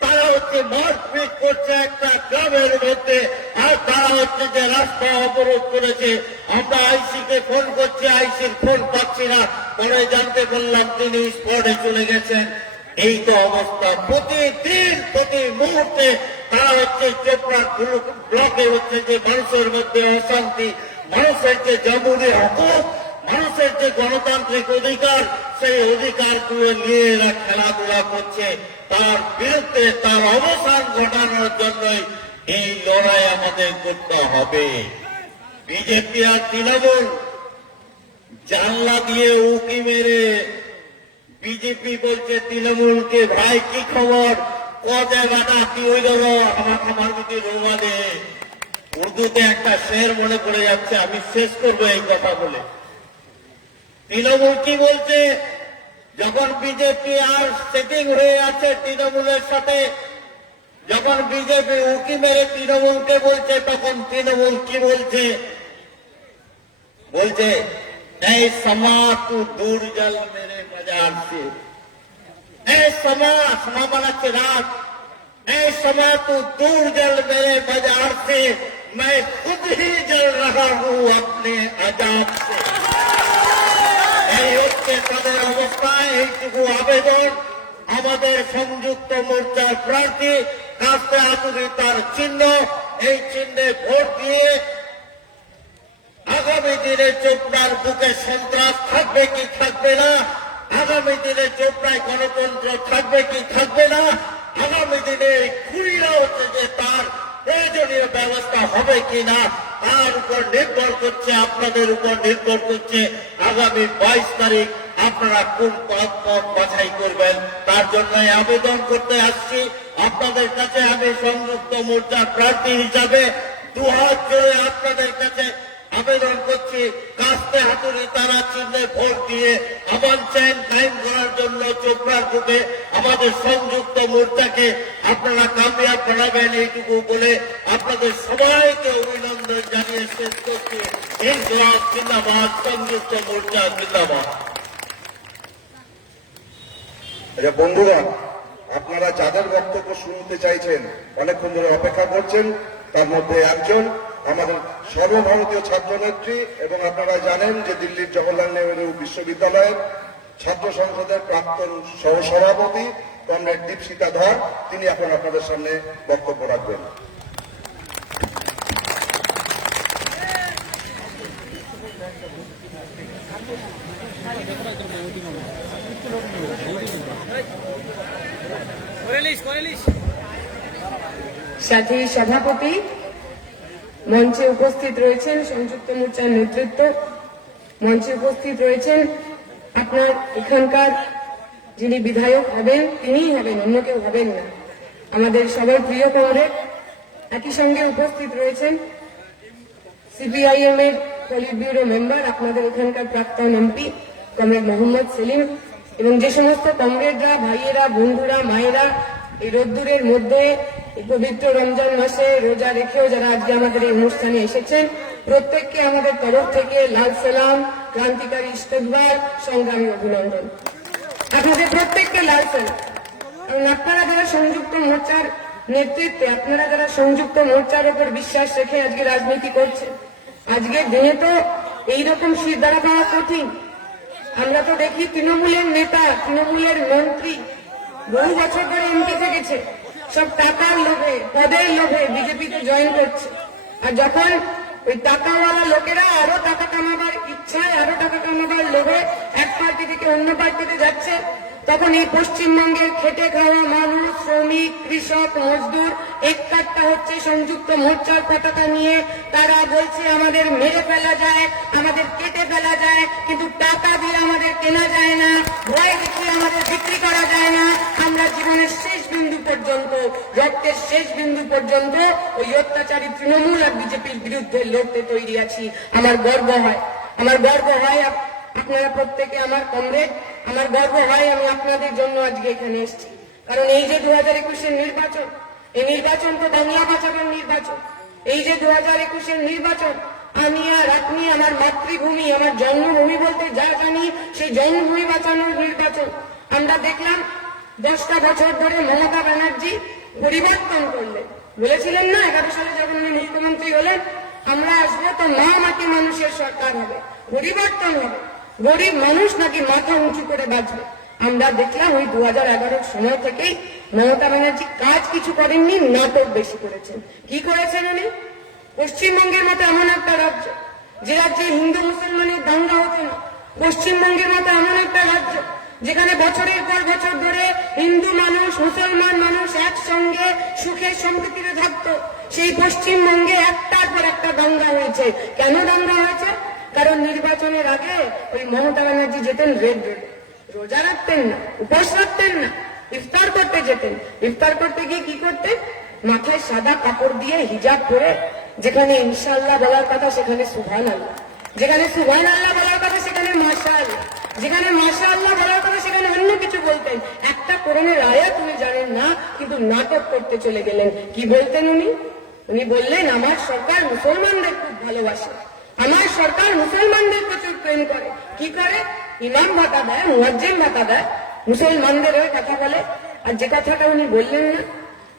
তারা হচ্ছে মারপিট করছে একটা গ্রামের মধ্যে, আর তারা হচ্ছে যে রাস্তা অবরোধ করেছে। আমরা আইসিকে ফোন করছি, আইসির ফোন পাচ্ছি না। পরে জানতে পারলাম তিনি স্পটে চলে গেছেন। এই তো অবস্থা। প্রতিদিন প্রতি মুহূর্তে তারা হচ্ছে চোপড়া ব্লকে হচ্ছে যে মানুষের মধ্যে অশান্তি, মানুষের যে জমুরি হক, মানুষের যে গণতান্ত্রিক অধিকার, সেই অধিকারগুলো নিয়ে এরা খেলাধুলা করছে। তার বিরুদ্ধে তার অবসান ঘটানোর জন্যই এই লড়াই আমাদের করতে হবে। বিজেপি আর তৃণমূল জানলা দিয়ে উকি মেরে বিজেপি বলছে তৃণমূলকে ভাই কি খবর, জায়গাটা কি হয়ে গেল, আমার যদি রোমা দে। উর্দুতে একটা শের মনে পড়ে যাচ্ছে, আমি শেষ করবো এই কথা বলে। তৃণমূল কি বলছে, যখন বিজেপি আর সেটিং হয়ে আছে তৃণমূলের সাথে, যখন বিজেপি উকি মেরে তৃণমূলকে বলছে, তখন তৃণমূল কি বলছে, বলছে এই সমা তু দূর জল মেরে বাজার সে, এই সমা বানাচ্ছে রাত, এই সমা তু দূর জল মেরে বাজার সে, मैं खुद ही जल रहा हूं अपने आजाद से। এই হচ্ছে তাদের অবস্থা। এইটুকু আবেদন আমাদের সংযুক্ত মোর্চার প্রার্থী কাস্তে হাতুড়ি তার চিহ্ন, এই চিহ্নে ভোট দিয়ে আগামী দিনে চোপড়ার বুকে সন্ত্রাস থাকবে কি থাকবে না, আগামী দিনে চোপড়ায় গণতন্ত্র থাকবে কি থাকবে না, আগামী দিনে খুঁড়িরা হচ্ছে যে তার প্রয়োজনীয় ব্যবস্থা হবে কিনা, তার উপর নির্ভর করছে, আপনাদের উপর নির্ভর করছে আগামী 22 তারিখ আপনারা কোন পথ বাছাই করবেন। তার জন্য আবেদন করতে আসছি আপনাদের কাছে। আমি সংযুক্ত মোর্চার প্রার্থী হিসাবে 2 হাত জোড়ে আপনাদের কাছে আবেদন করছি, কাস্তে হাতুড়ি তারা চিহ্নে ভোট দিয়ে আমান চ্যান কায়েম করার জন্য চোপড়ার বুকে আমাদের সংযুক্ত মোর্চাকে আপনারা কামিয়াব বানাবেন, এইটুকু বলে আপনাদের সবাইকে অভিনন্দন জানিয়ে শেষ করছি। ইনকলাব জিন্দাবাদ, সংযুক্ত মোর্চা জিন্দাবাদ। আচ্ছা বন্ধুরা, আপনারা যাদের বক্তব্য শুনতে চাইছেন, অনেকক্ষণ ধরে অপেক্ষা করছেন, তার মধ্যে একজন আমাদের সর্বভারতীয় ছাত্রনেত্রী এবং আপনারা জানেন যে দিল্লির জওহরলাল নেহরু বিশ্ববিদ্যালয়ের ছাত্র সংসদের প্রাক্তন সহসভাপতি কমরেড দীপশিতা ধর, তিনি এখন আপনাদের সামনে বক্তব্য রাখবেন। সাথী সভাপতি, মঞ্চে উপস্থিত রয়েছেন সংযুক্ত মোর্চার নেতৃত্ব, মঞ্চে উপস্থিত রয়েছেন আপনার এখানকার যিনি বিধায়ক হবেন তিনিই হবেন, অন্য কেউ হবেন না, আমাদের সবার প্রিয় কমরেড। একই সঙ্গে উপস্থিত রয়েছেন সিপিআইএম এর পলিট ব্যুরো মেম্বার, আপনাদের এখানকার প্রাক্তন এমপি কমরেড মোহাম্মদ সেলিম, এবং যে সমস্ত কমরেডরা, ভাইয়েরা, বন্ধুরা, মায়েরা এই রোদ্দুরের মধ্যে এই পবিত্র রমজান মাসে রোজা রেখেও যারা আজকে আমাদের এই অনুষ্ঠানে এসেছেন, প্রত্যেককে আমাদের তরফ থেকে লাল সালাম, ক্রান্তিকারী ইস্তকবার, সংগ্রামী অভিনন্দন। আপনাদের প্রত্যেককে লাল সালাম। কারণ আপনারা যারা সংযুক্ত মোর্চার নেতৃত্বে, আপনারা যারা সংযুক্ত মোর্চার উপর বিশ্বাস রেখে আজকে রাজনীতি করছেন, আজকের দিনে তো এইরকম শীত দ্বারা পাওয়া কঠিন। আমরা তো দেখি তৃণমূলের নেতা, তৃণমূলের মন্ত্রী বহু বছর ধরে এমপি থেকেছে, সব টাকার লোভে, পদের লোভে বিজেপিতে জয়েন করছে। আর যখন ওই টাকাওয়ালা লোকেরা আরো টাকা কামাবার ইচ্ছায়, আরো টাকা কামাবার লোভে এক পার্টি থেকে অন্য পার্টিতে যাচ্ছে, তখন এই পশ্চিমবঙ্গের খেটে খাওয়া মানুষ, শ্রমিক, কৃষক, মজদুর একটা হচ্ছে সংযুক্ত মোর্চার পতাকা নিয়ে। তারা বলছে আমাদের মেরে ফেলা যায়, আমাদের কেটে ফেলা যায়, কিন্তু টাকা দিয়ে আমাদের কেনা যায় না, ভয় দেখিয়ে আমাদের বিক্রি করা যায় না। আমরা জীবনের শেষ বিন্দু পর্যন্ত, রক্তের শেষ বিন্দু পর্যন্ত ওই অত্যাচারী তৃণমূল আর বিজেপির বিরুদ্ধে লড়তে তৈরি আছি। আমার গর্ব হয়, আমার গর্ব হয় আপনারা প্রত্যেকে আমার কমরেড, আমার গর্ব হয় আমি আপনাদের জন্য আজকে এখানে এসেছি। কারণ এই যে 2021-এর নির্বাচন, এই নির্বাচন তো বাংলা বাঁচানোর নির্বাচন। এই যে 2021-এর নির্বাচন, আমি আর আপনি আমার মাতৃভূমি, আমার জন্মভূমি বলতে যা জানি সেই জন্মভূমি বাঁচানোর নির্বাচন। আমরা দেখলাম 10টা বছর ধরে মমতা ব্যানার্জি পরিবর্তন করলেন, বলেছিলেন না 11 সালে যখন উনি মুখ্যমন্ত্রী হলেন, আমরা আসবো তো মা মাটি মানুষের সরকার হবে, পরিবর্তন হবে, গরিব মানুষ নাকি মাথা উঁচু করে বাঁচবে। আমরা দেখলাম ওই 2011-এর সময় থেকেই মমতা ব্যানার্জি কাজ কিছু করেননি, নাটক বেশি করেছেন। কি করেছেন উনি? পশ্চিমবঙ্গের মতো এমন একটা রাজ্য, যে রাজ্যে হিন্দু মুসলমানের দাঙ্গা হতো না, পশ্চিমবঙ্গের মতো এমন একটা রাজ্য যেখানে বছরের পর বছর ধরে হিন্দু মানুষ, মুসলমান মানুষ একসঙ্গে সুখে সম্প্রীতিতে থাকতো, সেই পশ্চিমবঙ্গে একটার পর একটা দাঙ্গা হয়েছে। কেন দাঙ্গা হয়েছে? কারণ নির্বাচনের আগে ওই মমতা ব্যানার্জি যেতেন রেড রোডে, রোজা রাখতেন না, উপোস রাখতেন না, ইফতার করতে যেতেন। ইফতার করতে গিয়ে কি করতেন? মাথায় সাদা কাপড় দিয়ে হিজাব পরে, যেখানে ইনশাআল্লাহ বলার কথা সেখানে সুবহানাল্লাহ, যেখানে সুবহানাল্লাহ বলার কথা সেখানে মাশাআল্লাহ, যেখানে মাশাআল্লাহ বলার কথা সেখানে অন্য কিছু বলতেন। একটা কোরআনের আয়াত উনি জানেন না, কিন্তু নাটক করতে চলে গেলেন। কি বলতেন উনি? উনি বললেন আমার সরকার মুসলমানদের খুব ভালোবাসে, আমার সরকার মুসলমানদের প্রচুর প্রেম করে। কি করে? ইমাম ভাতা দেয়, মুয়াজ্জিন ভাতা দেয়, মুসলমানদের ওই কথা বলে। আর যে কথাটা উনি বললেন না,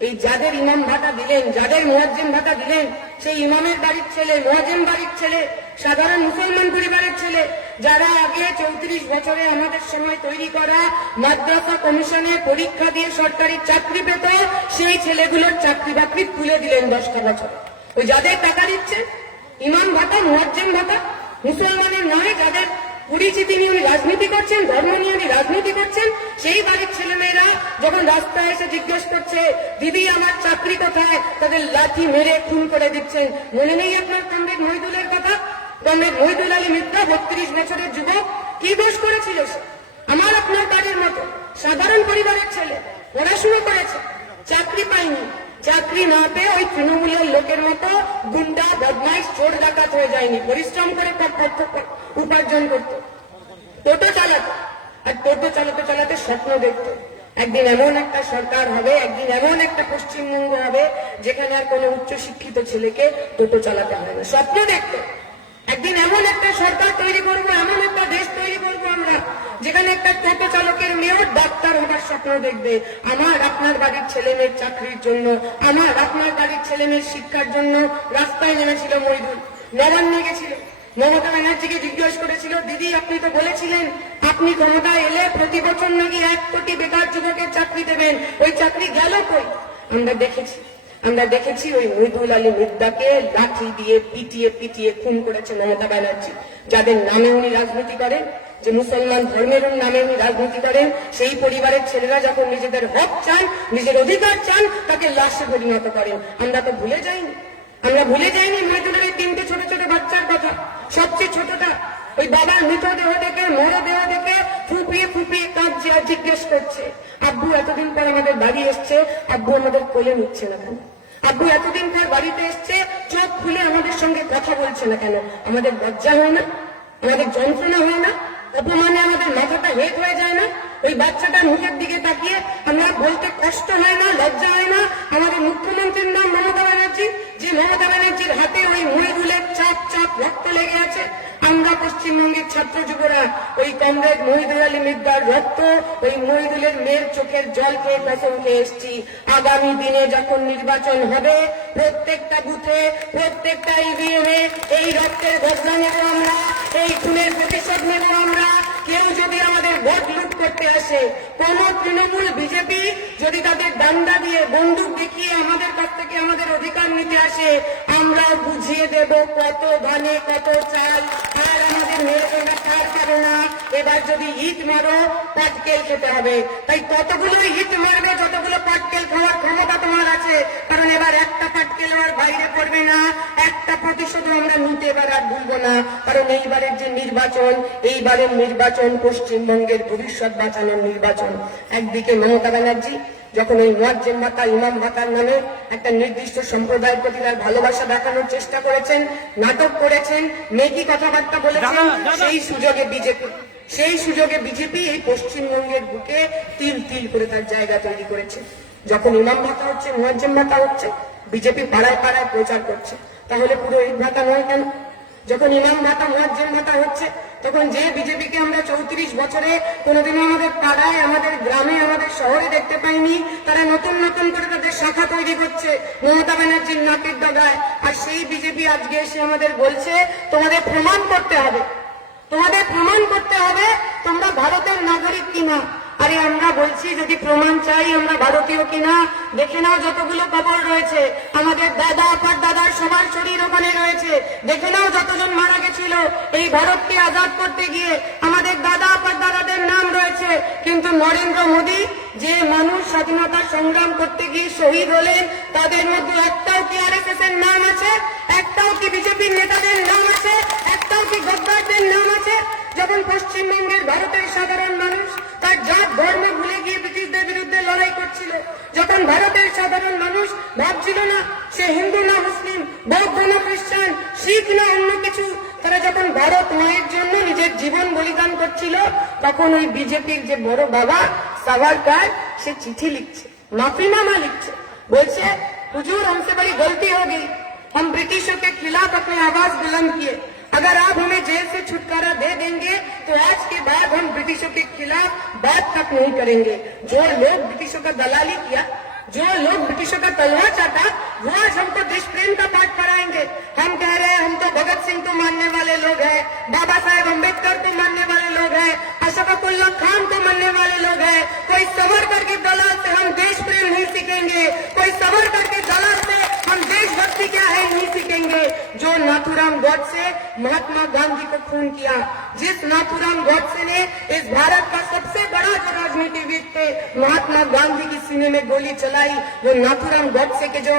এই যাদের ইমাম ভাতা দিলেন, যাদের মুয়াজ্জিন ভাতা দিলেন, সেই ইমামের বাড়ির ছেলে, মুয়াজ্জিন বাড়ির ছেলে, সাধারণ মুসলমান পরিবারের ছেলে, যারা আগে 34 বছরে আমাদের সময় তৈরি করা মাদ্রাসা কমিশনে পরীক্ষা দিয়ে সরকারি চাকরি পেত, সেই ছেলেগুলোর চাকরি বাকরি তুলে দিলেন 10টা বছর। ওই যাদের টাকা দিচ্ছেন, ইমাম ভাতা, মুয়াজ্জিন ভাতা, মুসলমানের নয়, যাদের পরিচিতি নিয়ে উনি রাজনীতি করছেন, ধর্ম নিয়ে উনি রাজনীতি করছেন, সেই বাড়ির ছেলেমেয়েরা যখন রাস্তায় এসে জিজ্ঞেস করছে দিদি আমার চাকরি কোথায়, তাদের লাঠি মেরে খুন করে দিচ্ছেন। মনে নেই আপনার কমরেড মহিদুলের কথা? কমরেড মহিদুল আলী মিত্রা, 32 বছরের যুবক, কি দোষ করেছিল সে? আমার আপনার বাড়ির মতো সাধারণ পরিবারের ছেলে, পড়াশুনো করেছে, চাকরি পায়নি, চাকরি না পেয়ে ওই তৃণমূলের লোকের মতো গুন্ডা বদমাইশ চোর ডাকাত হয়ে যায়নি, পরিশ্রম করে উপার্জন করতো, টোটো চালাতো, আর টোটো চালাতে চালাতে স্বপ্ন দেখতো একদিন এমন একটা সরকার হবে, একদিন এমন একটা পশ্চিমবঙ্গ হবে যেখানে আর কোনো উচ্চশিক্ষিত ছেলেকে টোটো চালাতে হবে না। স্বপ্ন দেখতো একদিন এমন একটা সরকার তৈরি করবো, এমন একটা দেশ তৈরি করবো আমরা যেখানে একটা টোটো চালকের মেয়েও ডাক্তার হবার স্বপ্ন দেখবে। আমার আপনার বাড়ির ছেলে মেয়ের চাকরির জন্য, আমার আপনার বাড়ির ছেলে মেয়ের শিক্ষার জন্য রাস্তায় নেমেছিল মইদুল, নবান্নে গেছিল, মমতা ব্যানার্জিকে জিজ্ঞেস করেছিল, দিদি আপনি তো বলেছিলেন আপনি ক্ষমতায় এলে প্রতি বছর নাকি 1 কোটি বেকার যুবকের চাকরি দেবেন, ওই চাকরি গেল কই? আমরা দেখেছি ওই মইদুল আলী মির্জাকে লাঠি দিয়ে পিটিয়ে পিটিয়ে খুন করেছে মমতা ব্যানার্জি। যাদের নামে উনি রাজনীতি করেন, যে মুসলমান ধর্মের নামে উনি রাজনীতি করেন, সেই পরিবারের ছেলেরা যখন নিজেদের হক চান, নিজের অধিকার চান, তাকে লাশে পরিণত করেন। আমরা তো ভুলে যাইনি, আমরা ভুলে যাইনি মইদুলের এই 3টে ছোট ছোট বাচ্চার কথা। সবচেয়ে ছোটটা ওই বাবার মৃতদেহ দেখে, মরদেহ দেখে ফুপিয়ে ফুপিয়ে কাঁদছে আর জিজ্ঞেস করছে, আব্বু এতদিন পর আমাদের বাড়ি এসছে, আব্বু আমাদের কোলে নিচ্ছে না কেন? আব্বু এতদিন পর বাড়িতে এসছে, চোখ খুলে আমাদের সঙ্গে কথা বলছে না কেন? আমাদের লজ্জা হয় না? আমাদের যন্ত্রণা হয় না? অপমানে আমাদের মাথাটা হেট হয়ে যায় না? ওই বাচ্চাটার মুখের দিকে তাকিয়ে আমরা বলতে কষ্ট হয় না, লজ্জা হয় না? আমাদের মুখ্যমন্ত্রীর নাম মমতা ব্যানার্জি, যে মমতা ব্যানার্জির হাতে ওই মইদুলের চাপ চাপ রক্ত লেগে আছে। আমরা পশ্চিমবঙ্গের ছাত্র যুবরা ওই কমরেড মইদুল আলী মির্জার রক্ত, ওই মইদুলের মেয়ের চোখের জল খেয়ে কসম খেয়ে এসছি, আগামী দিনে যখন নির্বাচন হবে প্রত্যেকটা বুথে, প্রত্যেকটা ইভিএমে এই রক্তের বদলা নেব আমরা, এই খুনের প্রতিশোধ নেব আমরা। কেউ যদি আমাদের ভোট লুট করতে আসে, কোন তৃণমূল বিজেপি যদি তাদের ডান্ডা দিয়ে বন্দুক দেখিয়ে আমাদের কাছ থেকে আমাদের অধিকার নিতে আসে, আমরা বুঝিয়ে দেব কত ধানে কত চাল। আর আমাদের মেয়ে তোমরা কার পারো না, এবার যদি ইট মারো পাটকেল খেতে হবে। তাই কতগুলো ইট মারবে, যতগুলো পাটকেল খাওয়ার ক্ষমতা তোমার আছে, কারণ এবার একটা পাটকেল আর বাইরে পড়বে না, একটা প্রতিশোধ আমরা নিতে এবার আর ভুলবো না। কারণ এইবারের যে নির্বাচন, এইবারের নির্বাচন পশ্চিমবঙ্গের ভবিষ্যৎ বাঁচানোর নির্বাচন। একদিকে মমতা ব্যানার্জি যখন ওই মুয়াজ্জিম ভাতা, ইমাম ভাতার নামে একটা নির্দিষ্ট সম্প্রদায়ের প্রতি তার ভালোবাসা দেখানোর চেষ্টা করেছেন, নাটক করেছেন, মেকি কথাবার্তা বলেছেন, সেই সুযোগে বিজেপি এই পশ্চিমবঙ্গের বুকে তিল তিল করে তার জায়গা তৈরি করেছে। যখন ইমাম ভাতা হচ্ছে, মুয়াজ্জিম ভাতা হচ্ছে, বিজেপি পাড়ায় পাড়ায় প্রচার করছে। তাহলে পুরো ঈদ ভাতা নয় কেন? যখন ইমাম ভাতা, মুয়াজ্জিম ভাতা হচ্ছে, তখন যে বিজেপিকে আমরা 34 বছরে কোনোদিনও আমাদের পাড়ায়, আমাদের গ্রামে, আমাদের শহরে দেখতে পাইনি, তারা নতুন নতুন করে তাদের শাখা তৈরি করছে মমতা ব্যানার্জির নাকের ডগায়। আর সেই বিজেপি আজকে এসে আমাদের বলছে তোমাদের প্রমাণ করতে হবে, তোমাদের প্রমাণ করতে হবে তোমরা ভারতের নাগরিক কিনা। আরে আমরা বলছি যদি প্রমাণ চাই আমরা ভারতীয় কিনা, দেখে নাও যতগুলো কবর রয়েছে, আমাদের দাদা পরদাদার সবার শরীর ওখানে রয়েছে। দেখে নাও যতজন মারা গেছিল এই ভারতকে আজাদ করতে গিয়ে, আমাদের দাদা পরদাদাদের নাম রয়েছে। কিন্তু নরেন্দ্র মোদী যে মানুষ স্বাধীনতা সংগ্রাম করতে গিয়ে শহীদ হলেন, তাদের মধ্যে একটাও কি আরএসএস এর নাম আছে? একটাও কি বিজেপির নেতাদের নাম আছে? একটাও কি গদ্দারদের নাম আছে? যখন পশ্চিমবঙ্গের ভারতের সাধারণ মানুষ তার জাত ধর্ম ভুলে গিয়ে ব্রিটিশদের বিরুদ্ধে লড়াই করছিল, যখন ভারতের সাধারণ মানুষ ভাবছিল না সে হিন্দু না মুসলিম, বৌদ্ধ না খ্রিস্টান, শিখ না অন্য কিছু, তারা যখন ভারত মায়ের জন্য নিজের জীবন বলিদান করছিল, তখন ওই বিজেপির যে বড় বাবা সাভারকার সে চিঠি লিখছে, माफीनामा लिखছে, বলছে हुजूर हमसे बड़ी गलती हो गई, हम ब्रिटिशों के खिलाफ अपनी आवाज बुलंद किए, अगर आप हमें जेल से छुटकारा दे देंगे तो आज के बाद हम ब्रिटिशों के खिलाफ बात तक नहीं करेंगे। जो लोग ब्रिटिशों का दलाली किया, जो लोग ब्रिटिशों का तलवार चाटा, वो आज हमको देश प्रेम का पाठ पढ़ाएंगे। हम कह रहे हैं हम तो भगत सिंह को मानने वाले लोग हैं, बाबा साहेब अम्बेडकर को मानने वाले लोग हैं, अशफाकुल्लाह खान को मानने वाले लोग हैं। कोई सावरकर के दलाल से हम देश प्रेम नहीं सीखेंगे, कोई सावरकर के दलाल से हम देशभक्ति क्या है नहीं सीखेंगे। जो नाथूराम गॉडसे महात्मा गांधी को खून किया, जिस नाथूराम गॉडसे ने इस भारत का सबसे बड़ा जो राजनीतिविद थे महात्मा गांधी की सीने में गोली चलाई, वो नाथूराम गॉडसे के जो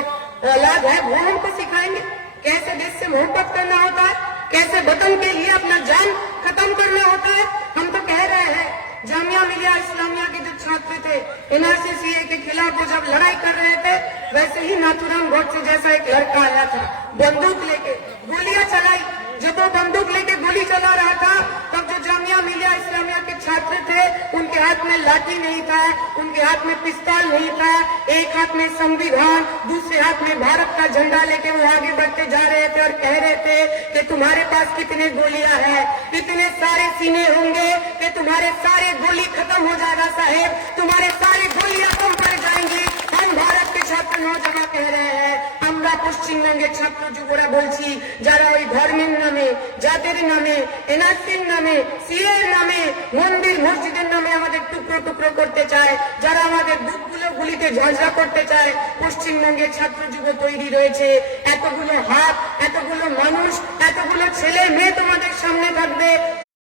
औलाद है वो हमको सिखाएंगे कैसे देश से मोहब्बत करना होता है, कैसे वतन के लिए अपना जान खत्म करना होता है। हम तो कह रहे हैं जामिया मिलिया इस्लामिया के जो छात्र थे एनआरसी के खिलाफ वो जब लड़ाई कर रहे थे, वैसे ही नाथुराम गोडसे जैसा एक लड़का आया था, बंदूक लेके गोलियां चलाई। जब वो बंदूक लेके गोली चला रहा था तब जो जामिया मिलिया इस्लामिया के छात्र थे उनके हाथ में लाठी नहीं था, उनके हाथ में पिस्तौल नहीं था, एक हाथ में संविधान, दूसरे हाथ में भारत का झंडा लेके वो आगे बढ़ते जा रहे थे और कह रहे थे कि तुम्हारे पास कितने गोलियां हैं, इतने सारे सीने होंगे कि तुम्हारे सारे गोली खत्म हो जाएगा साहेब, तुम्हारे सारे गोलियां कम पड़ जाएंगी। हम भारत के छात्र नौजवान कह रहे हैं, আমরা পশ্চিমবঙ্গের ছাত্র যুবরা বলছি, যারা ওই ধর্মের নামে, জাতের নামে, এনআরসির নামে, সিএর নামে, মন্দির মসজিদের নামে আমাদের টুকরো টুকরো করতে চায়, যারা আমাদের বুকগুলো গুলিতে ঝঞ্ঝা করতে চায়, পশ্চিমবঙ্গের ছাত্র যুব তৈরি রয়েছে। এতগুলো হাত, এতগুলো মানুষ, এতগুলো ছেলে মেয়ে তোমাদের সামনে থাকবে,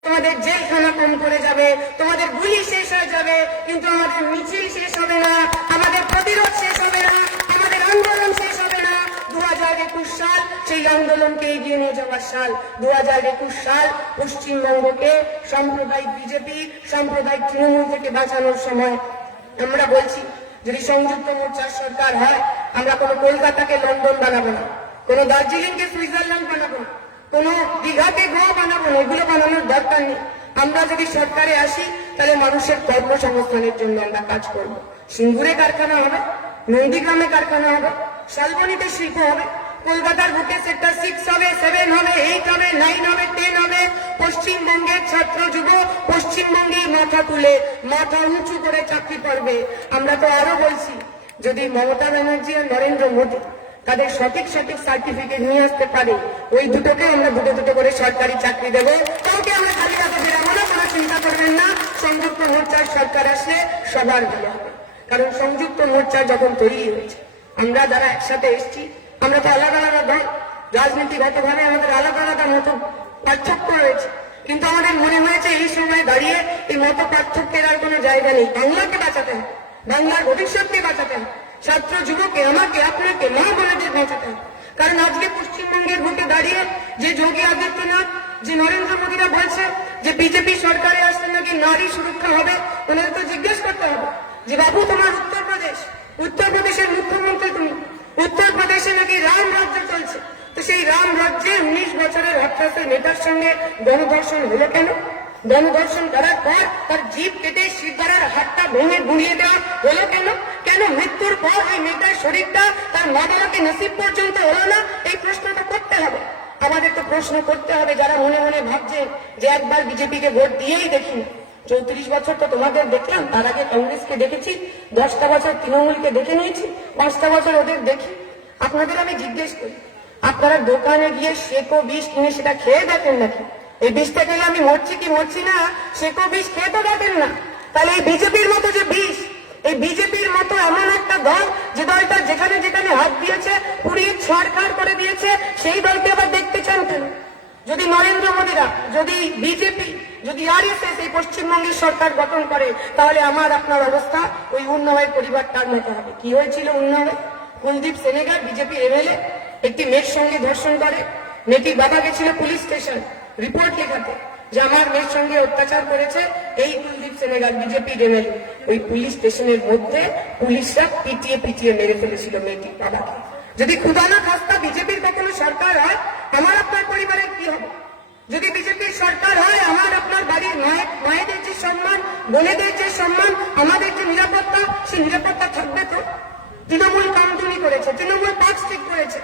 তোমাদের জেলখানা কম করে যাবে, তোমাদের গুলি শেষ হয়ে যাবে, কিন্তু আমাদের মিছিল শেষ হবে না, আমাদের প্রতিরোধ শেষ হবে না, আমাদের আন্দোলন শেষ হবে না। 2021 সাল সেই আন্দোলনকে এগিয়ে নিয়ে যাওয়ার সাল। 2021 সাল পশ্চিমবঙ্গকে সাম্প্রদায়িক বিজেপি, সাম্প্রদায়িক তৃণমূল থেকে বাঁচানোর সময়। আমরা বলছি, যদি সংযুক্ত মোর্চার সরকার হয়, আমরা কোনো কলকাতাকে লন্ডন বানাবো না, কোনো দার্জিলিংকে সুইজারল্যান্ড বানাবো না, কোনো দীঘাকে গোয়া বানাবো না, এগুলো বানানোর দরকার নেই। আমরা যদি সরকারে আসি তাহলে মানুষের কর্মসংস্থানের জন্য আমরা কাজ করব। সিঙ্গুরে কারখানা হবে, নন্দীগ্রামে কারখানা হবে, শালবনীতে শিল্প হবে, কলকাতার বুকে সেক্টর 6 হবে, 7 হবে, 8 হবে, 9 হবে, 10 হবে। পশ্চিমবঙ্গের ছাত্র যুব পশ্চিমবঙ্গেই মাথা তুলে, মাথা উঁচু করে চাকরি পারবে। আমরা তো আরো বলছি, যদি মমতা ব্যানার্জি আর নরেন্দ্র মোদী তাদের সঠিক সঠিক সার্টিফিকেট নিয়ে আসতে পারে, ওই দুটোকে আমরা দুটো করে সরকারি চাকরি দেবো। কাউকে আমরা খালি হাতে বেরাবো না, কোনো চিন্তা করবেন না। সংযুক্ত মোর্চার সরকার আসলে সবার ভালো হবে, কারণ সংযুক্ত মোর্চা যখন তৈরি হয়েছে, আমরা যারা একসাথে এসেছি, আমরা তো আলাদা আলাদা দল, রাজনীতিগতভাবে আমাদের আলাদা আলাদা মত পার্থক্য রয়েছে, কিন্তু আমাদের মনে হয়েছে এই সময় দাঁড়িয়ে এই মত পার্থক্যের আর কোনো জায়গা নেই। বাংলাকে বাঁচাতে হবে, বাংলার ভবিষ্যৎকে বাঁচাতে হবে, ছাত্র যুবকে, আমাকে, আপনাকে, মা বোনেদের বাঁচাতে হবে। কারণ আজকে পশ্চিমবঙ্গের বুকে দাঁড়িয়ে যে যোগী আদিত্যনাথ, যে নরেন্দ্র মোদীরা বলছে যে বিজেপি সরকারে আসলে নাকি নারী সুরক্ষা হবে, ওনাদের তো জিজ্ঞেস করতে হবে যে বাবু তোমার উত্তরপ্রদেশের মুখ্যমন্ত্রী তুমি, উত্তরপ্রদেশে নাকি রাম রাজ্য চলছে, তো সেই রাম রাজ্যে 19 বছরের হত্যাসের নেতার সঙ্গে গণধর্ষণ হলো কেন? গণধর্ষণ করার পর তার জিভ কেটে শিরদাঁড়ার হাতটা ভেঙে গুঁড়িয়ে দেওয়া হলো কেন? কেন মৃত্যুর পর ওই নেতার শরীরটা তার মা বাবাকে নসিব পর্যন্ত হলো না? এই প্রশ্নটা করতে হবে। আমাদের তো প্রশ্ন করতে হবে যারা মনে মনে ভাবছে যে একবার বিজেপিকে ভোট দিয়েই দেখি। 34 বছর তো তোমাদের দেখলাম, তার আগে কংগ্রেসকে দেখেছি, 10টা বছর তৃণমূলকে দেখে নিয়েছি, 5টা বছর ওদের দেখি। আপনাদের আমি জিজ্ঞেস করি, আপনারা দোকানে গিয়ে সেকো বিষ কিনে সেটা খেয়ে দেখেন নাকি? এই বিষটা খেলে আমি মরছি কি মরছি না, সেকো বিষ খেয়ে তো দেখেন না। তাহলে এই বিজেপির মতো যে বিষ, এই বিজেপির মতো এমন একটা দল যে দলটা যেখানে যেখানে হাত দিয়েছে পুড়িয়ে ছাড়খাড় করে দিয়েছে, সেই দলকে আবার দেখতে চান কেন? যদি নরেন্দ্র মোদীরা, যদি বিজেপি, যদি আরএসএস এই পশ্চিমবঙ্গের সরকার গঠন করে, তাহলে আমার আপনার অবস্থা ওই উন্নয়ের পরিবারটার মতো হবে। কি হয়েছিল উন্নয়ে? কুলদীপ সেনেগার বিজেপি এমএলএ একটি মেয়ের সঙ্গে ধর্ষণ করে, মেয়েটির বাবা গেছিল পুলিশ স্টেশন রিপোর্ট লেখাতে যে আমার মেয়ের সঙ্গে অত্যাচার করেছে এই কুলদীপ সেনেগার বিজেপির এমএলএ। ওই পুলিশ স্টেশনের মধ্যে পুলিশরা পিটিয়ে মেরে ফেলেছিল মেয়েটির বাবাকে। যদি খুদানা খাস্তা বিজেপির কখনো সরকার হয়, আমার আপনার পরিবারের কি হবে? যদি বিজেপির সরকার হয়, আমার আপনার বাড়ির মায়েদের যে সম্মান, বোনেদের যে সম্মান, আমাদের যে নিরাপত্তা, সেই নিরাপত্তা থাকবে তো? তৃণমূল কামদুনি করেছে, তৃণমূল পার্কস্ট্রিট করেছে।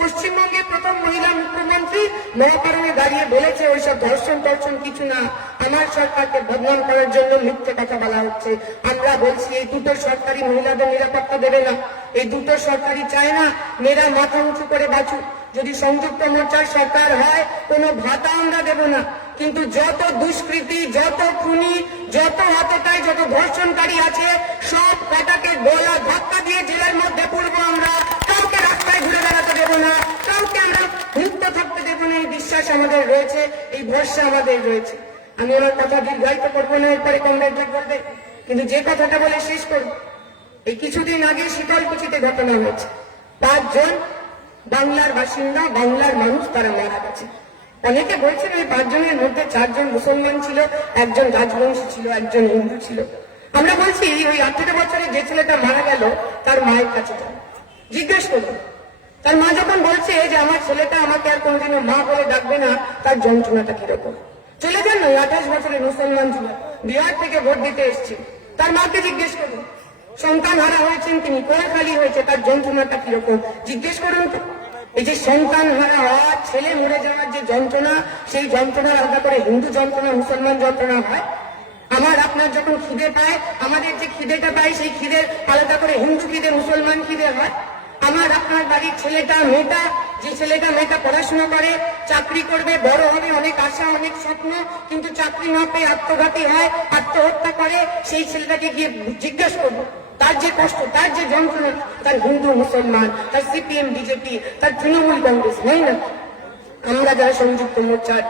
পশ্চিমবঙ্গের প্রথম মহিলা মুখ্যমন্ত্রী মহাকারণে দাঁড়িয়ে বলেছে ওইসব ধর্ষণ কিছু না, আমার সরকারকে বদনাম করার জন্য মিথ্যে কথা বলা হচ্ছে। আমরা বলছি এই দুটো সরকারি মহিলাদের নিরাপত্তা দেবে না, এই দুটো সরকারি চায় না মেয়েরা মাথা উঁচু করে বাঁচুক। যদি সংযুক্ত মোর্চার সরকার হয়, কোনো ভাতা আমরা দেব না, কিন্তু যত দুষ্কৃতী, যত খুনি, যত হত্যায়, যত ধর্ষণকারী আছে, সব কটাকে গলা ধাক্কা দিয়ে জেলের মধ্যে পড়বো আমরা। কাউকে রাস্তায় ঘুরে বেড়াতে দেবো না, কাউকে আমরা মুক্ত থাকতে দেবো না। এই বিশ্বাস আমাদের রয়েছে, এই ভরসা আমাদের রয়েছে। আমি আমার কথা দীর্ঘায়িত করবো না, এরপরে কমরেড বলবে, কিন্তু যে কথাটা বলে শেষ করবো, এই কিছুদিন আগে শীতলকুচিতে ঘটনা হয়েছে। 5 জন বাংলার বাসিন্দা, বাংলার মানুষ, তারা মারা গেছে। অনেকে বলছেন ওই 5 জনের মধ্যে 4 জন মুসলমান ছিল, 1 জন রাজবংশী ছিল, 1 জন হিন্দু ছিল। আমরা বলছি ওই 18 বছরে যে ছেলেটা মারা গেল তার মায়ের কাছে যান, জিজ্ঞেস করুন। তার মা যখন বলছে যে আমার ছেলেটা আমাকে আর কোনোদিনও মা বলে ডাকবে না, তার যন্ত্রণাটা কিরকম। চলে যান না, 28 বছরের মুসলমান ছিল, বিহার থেকে ভোট দিতে এসেছি, তার মাকে জিজ্ঞেস করুন। সন্তান হারা হয়েছেন তিনি, কোলে খালি হয়েছে, তার যন্ত্রণাটা কিরকম জিজ্ঞেস করুন তো। এই যে সন্তান হারা হওয়া, ছেলে মরে যাওয়ার যে যন্ত্রণা, সেই যন্ত্রণা আলাদা করে হিন্দু যন্ত্রণা, মুসলমান যন্ত্রণা হয়। আমার আপনার যখন খিদে পায়, আমাদের যে খিদেটা পাই, সেই খিদে আলাদা করে হিন্দু খিদে, মুসলমান খিদে হয়। আমার আপনার বাড়ির ছেলেটা মেয়েটা, যে ছেলেটা মেয়েটা পড়াশোনা করে, চাকরি করবে, বড় হবে, অনেক আশা অনেক স্বপ্ন, কিন্তু চাকরি না পেয়ে আত্মঘাতী হয়, আত্মহত্যা করে, সেই ছেলেটাকে গিয়ে জিজ্ঞেস করবো তার যে কষ্ট, তার যে যন্ত্রণা, তার হিন্দু মুসলমান, তার সিপিএম বিজেপি, তার তৃণমূল কংগ্রেস হয় না। আমরা যারা সংযুক্ত মোর্চার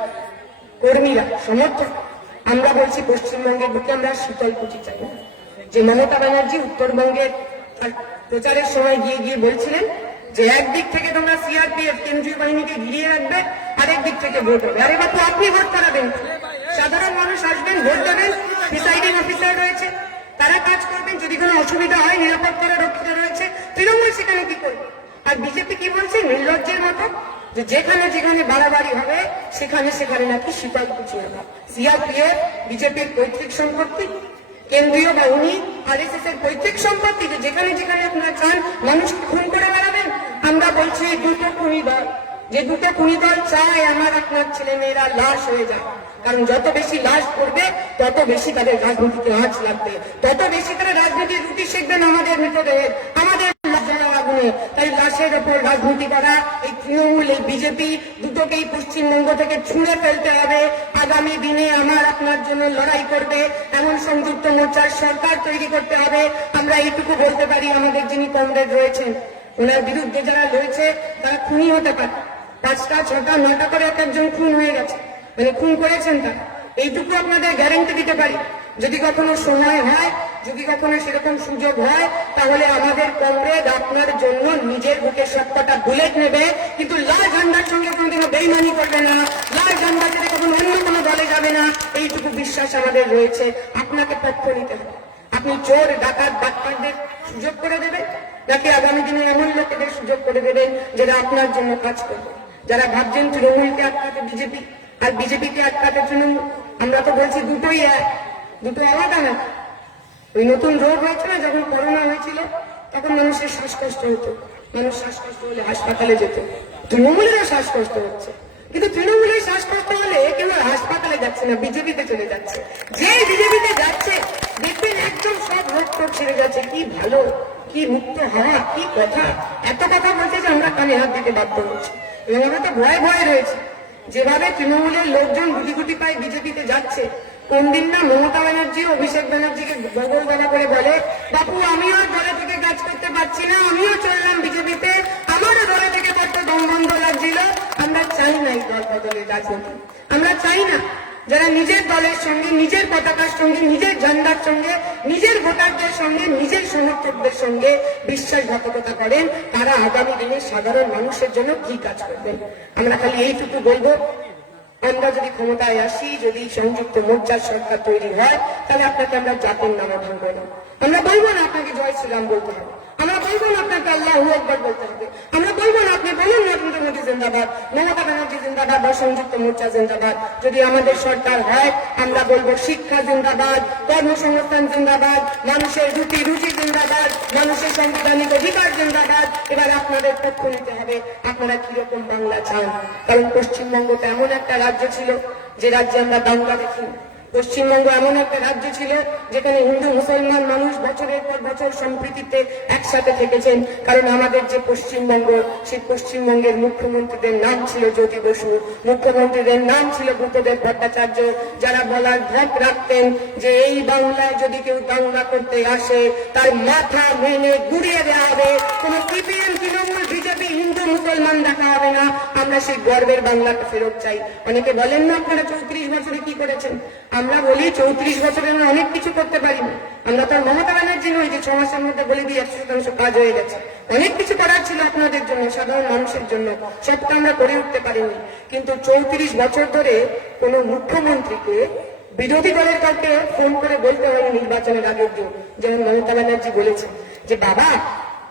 কর্মীরা, সমর্থক, আমরা বলছি পশ্চিমবঙ্গের বুকে আমরা শীতল কুচি চাই না। যে মমতা ব্যানার্জি উত্তরবঙ্গের প্রচারের সময় গিয়ে গিয়ে বলছিলেন যে একদিক থেকে তোমরা সিআরপিএফ কেন্দ্রীয় বাহিনীকে ঘিরিয়ে রাখবে, আরেক দিক থেকে ভোট হবে। আরে বাপু, আপনি ভোট করাবেন, সাধারণ মানুষ আসবেন, ভোট দেবেন, প্রিসাইডিং অফিসার রয়েছে, তারা কাজ করবেন, যদি কোনো অসুবিধা হয় নিরাপত্তারা রক্ষিত রয়েছে। তৃণমূল সেখানে কি করবে? আর বিজেপি কি বলছে নির্লজ্জের মতো, যে যেখানে যেখানে বাড়াবাড়ি হবে সেখানে সেখানে নাকি শীতল কুচি হবে। সিআরপিএফ বিজেপির পৈতৃক সম্পত্তি, কেন্দ্রীয় বাহিনী আরএসএস এর পৈতৃক সম্পত্তি, যে যেখানে যেখানে আপনারা চান মানুষকে খুন করে বেড়াবেন। আমরা বলছি দুটো খুনি দল, যে দুটো খুনি দল চায় আমার আপনার ছেলে মেয়েরা লাশ হয়ে যায়, কারণ যত বেশি লাশ পড়বে তত বেশি তাদের রাজনীতিতে আঁচ লাগবে, তত বেশি তারা রাজনীতির রুটি শিখবেন আমাদের মৃতদেহের, আমাদের আগুনে। তাই লাশের ওপর রাজনীতি করা এই তৃণমূল, এই বিজেপি দুটোকেই পশ্চিমবঙ্গ থেকে ছুঁড়ে ফেলতে হবে। আগামী দিনে আমার আপনার জন্য লড়াই করবে এমন সংযুক্ত মোর্চার সরকার তৈরি করতে হবে। আমরা এইটুকু বলতে পারি, আমাদের যিনি কমরেড রয়েছেন, ওনার বিরুদ্ধে যারা রয়েছে তারা খুনি হতে পারে, 5টা 6টা 9টা করে এক একজন খুন হয়ে গেছে, মানে খুন করেছেন তারা। এইটুকু আপনাদের গ্যারান্টি দিতে পারি, যদি কখনো সময় হয়, যদি কখনো সেরকম সুযোগ হয়, তাহলে আমাদের কমরেড আপনার জন্য নিজের বুকে সবকটা বুলেট নেবে, কিন্তু লাল ঝান্ডার সঙ্গে কোনোদিনও বেইমানি করবে না, লাল ঝান্ডা থেকে কখনো অন্য কোনো দলে যাবে না, এইটুকু বিশ্বাস আমাদের রয়েছে। আপনাকে পক্ষ নিতে হবে। আপনি চোর ডাকাত বাটপারদের সুযোগ করে দেবেন, নাকি আগামী দিনে এমন লোকেদের সুযোগ করে দেবেন যারা আপনার জন্য কাজ করবে? যারা ভাবছেন তৃণমূলকে আটকাতে বিজেপি আর বিজেপিকে আটকাতে তৃণমূল, আমরা তো বলছি দুটোই এক, দুটো আলাদা না। ওই নতুন রোগ হয়েছে না, যখন করোনা হয়েছিল তখন মানুষের শ্বাসকষ্ট হতো, মানুষ শ্বাসকষ্ট হলে হাসপাতালে যেত, তৃণমূলেরও শ্বাসকষ্ট হচ্ছে, কিন্তু তৃণমূলের শ্বাসকষ্ট হলে কেউ হাসপাতালে যাচ্ছে না, বিজেপিতে চলে যাচ্ছে। যে বিজেপিতে যাচ্ছে দেখবেন একদম সব রোগ টোগ ছেড়ে যাচ্ছে, কি ভালো, কি মুক্ত হওয়া, কি কথা, এত কথা বলছে যে আমরা কানে হাত দিতে বাধ্য হচ্ছি। এবং আমরা তো ভয়ে ভয়ে রয়েছি, যেভাবে তৃণমূলের লোকজন গুটি গুটি পায় বিজেপিতে যাচ্ছে। কোন দিন না মমতা ব্যানার্জি অভিষেক ব্যানার্জিকে বগল গলা করে বলে, বাপু আমিও দলে থেকে কাজ করতে পারছি না, আমিও চললাম বিজেপিতে, আমারও দলে থেকে বড্ড দম বন্ধ লাগছিল। আমরা চাই না এই দল বদলের রাজনীতি, আমরা চাই না। যারা নিজের দলের সঙ্গে, নিজের পতাকার সঙ্গে, নিজের ঝান্ডার সঙ্গে, নিজের ভোটারদের সঙ্গে, নিজের সমর্থকদের সঙ্গে বিশ্বাসঘাতকতা করেন, তারা আগামী দিনে সাধারণ মানুষের জন্য কি কাজ করবেন। আমরা খালি এইটুকু বলবো, আমরা যদি ক্ষমতায় আসি, যদি সংযুক্ত মোর্চার সরকার তৈরি হয়, তাহলে আপনাকে আমরা জাতির নামে ভাঙবো না। আমরা বলবো না আপনাকে জয় শ্রীরাম বলতে হবে, আমরা বলবো না আপনাকে আল্লাহু আকবার বলতে হবে, আমরা বলবো না আপনি বলুন নরেন্দ্র মোদী জিন্দাবাদ, মমতা ব্যানার্জি জিন্দাবাদ বা সংযুক্ত মোর্চা জিন্দাবাদ। যদি আমাদের সরকার হয়, আমরা বলবো শিক্ষা জিন্দাবাদ, কর্মসংস্থান জিন্দাবাদ, মানুষের রুটি রুচি জিন্দাবাদ, মানুষের সাংবিধানিক অধিকার জিন্দাবাদ। এবার আপনাদের পক্ষ নিতে হবে, আপনারা কিরকম বাংলা চান। কারণ পশ্চিমবঙ্গটা এমন একটা রাজ্য ছিল যে রাজ্যে আমরা দাঙ্গা দেখিনি। পশ্চিমবঙ্গ এমন একটা রাজ্য ছিল যেখানে হিন্দু মুসলমান মানুষ বছরের পর বছর সম্প্রীতিতে একসাথে থেকেছেন। কারণ আমাদের যে পশ্চিমবঙ্গ, সেই পশ্চিমবঙ্গের মুখ্যমন্ত্রীদের নাম ছিল জ্যোতি বসু, মুখ্যমন্ত্রীদের নাম ছিল বুদ্ধদেব ভট্টাচার্য, যারা বলার ধক রাখতেন যে এই বাংলায় যদি কেউ দাঙ্গা করতে আসে তার মাথা মেনে গুড়িয়ে দেওয়া হবে, কোন সিপিএম তৃণমূল বিজেপি হিন্দু মুসলমান দেখা হবে না। আমরা সেই গর্বের বাংলাকে ফেরত চাই। অনেকে বলেন না আপনারা 34 বছরে কি করেছেন, আমরা বলি 34 বছরে আমরা অনেক কিছু করতে পারিনি। আমরা তো মমতা ব্যানার্জি নই যে 6 মাসের মধ্যে বলে দিয়ে 100% কাজ হয়ে গেছে। অনেক কিছু করার ছিল আপনাদের জন্য, সাধারণ মানুষের জন্য, সবটা আমরা করে উঠতে পারিনি। কিন্তু 34 বছর ধরে কোন মুখ্যমন্ত্রীকে বিরোধী দলের কাউকে ফোন করে বলতে হয়নি নির্বাচনের আগের দিন, যেমন মমতা ব্যানার্জি বলেছেন যে বাবা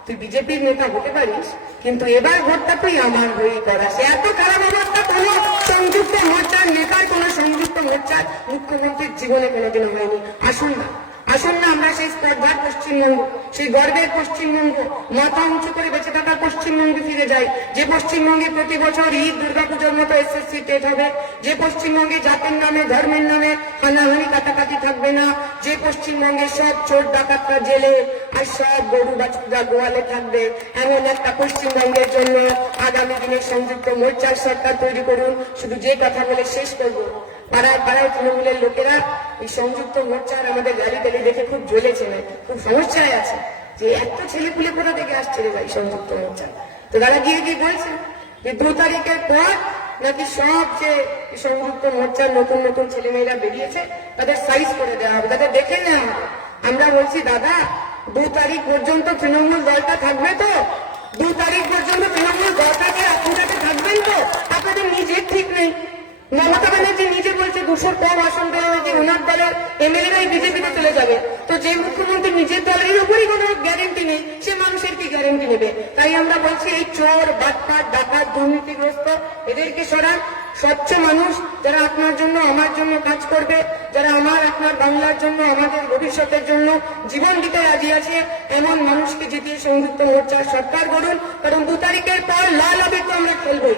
তুই বিজেপির নেতা হতে পারিস, কিন্তু এবার ভোটটা তুই আমার হয়েই করাস। এত খারাপ অবস্থা কোন সংযুক্ত মোর্চার নেতার, কোন সংযুক্ত মোর্চার মুখ্যমন্ত্রীর জীবনে কোনোদিনও হয়নি। আসুন না, আসুন না আমরা সেই স্পর্ধার পশ্চিমবঙ্গ, সেই গর্বের পশ্চিমবঙ্গ, মাথা উঁচু করে বেঁচে থাকা পশ্চিমবঙ্গে ফিরে যাই। যে পশ্চিমবঙ্গে প্রতি বছর ঈদ, দুর্গাপুজোর মতো এসএসসি টেট হবে, যে পশ্চিমবঙ্গে জাতির নামে, ধর্মের নামে হানাহানি কাটাকাটি থাকবে না, যে পশ্চিমবঙ্গে সব চোর ডাকাতরা জেলে আর সব গরু বাছুরা গোয়ালে থাকবে, এমন একটা পশ্চিমবঙ্গের জন্য আগামী দিনে সংযুক্ত মোর্চার সরকার তৈরি করুন। শুধু যে কথা বলে শেষ করবো, পাড়ায় পাড়ায় তৃণমূলের লোকেরা এই সংযুক্ত মোর্চার আমাদের র্যালি ট্যালি দেখে খুব জ্বলেছে, খুব সমস্যায় আছে যে এত ছেলেপুলে কোথা থেকে আসছে রে ভাই সংযুক্ত মোর্চা। তো তারা গিয়ে গিয়ে বলছে যে 2 তারিখের পর নাকি সব যে সংযুক্ত মোর্চার নতুন নতুন ছেলেমেয়েরা বেরিয়েছে তাদের সাইজ করে দেওয়া হবে, তাদের দেখে নেওয়া হবে। আমরা বলছি দাদা 2 তারিখ পর্যন্ত তৃণমূল দলটা থাকবে তো? 2 তারিখ পর্যন্ত তৃণমূল দলটাকে আপনারা থাকবেন তো? আপনাদের নিজের ঠিক নেই। মমতা ব্যানার্জি নিজে বলছে 200 কম আসন দেওয়া হয়েছে, ওনার দলের এমএলএরাই বিজেপিতে চলে যাবে। তো যে মুখ্যমন্ত্রী নিজের দলের উপরই কোনো গ্যারেন্টি নেই, সে মানুষের কি গ্যারেন্টি নেবে? তাই আমরা বলছি এই চোর, বাটপাট, ডাকাত, দুর্নীতিগ্রস্ত এদেরকে সরান। স্বচ্ছ মানুষ যারা আপনার জন্য, আমার জন্য কাজ করবে, যারা আমার আপনার বাংলার জন্য, আমাদের ভবিষ্যতের জন্য জীবন দিতে রাজি আছে, এমন মানুষকে জিতিয়ে সংযুক্ত মোর্চার সরকার গড়ুন। কারণ 2 তারিখের পর লাল আবির তো আমরা খেলবই।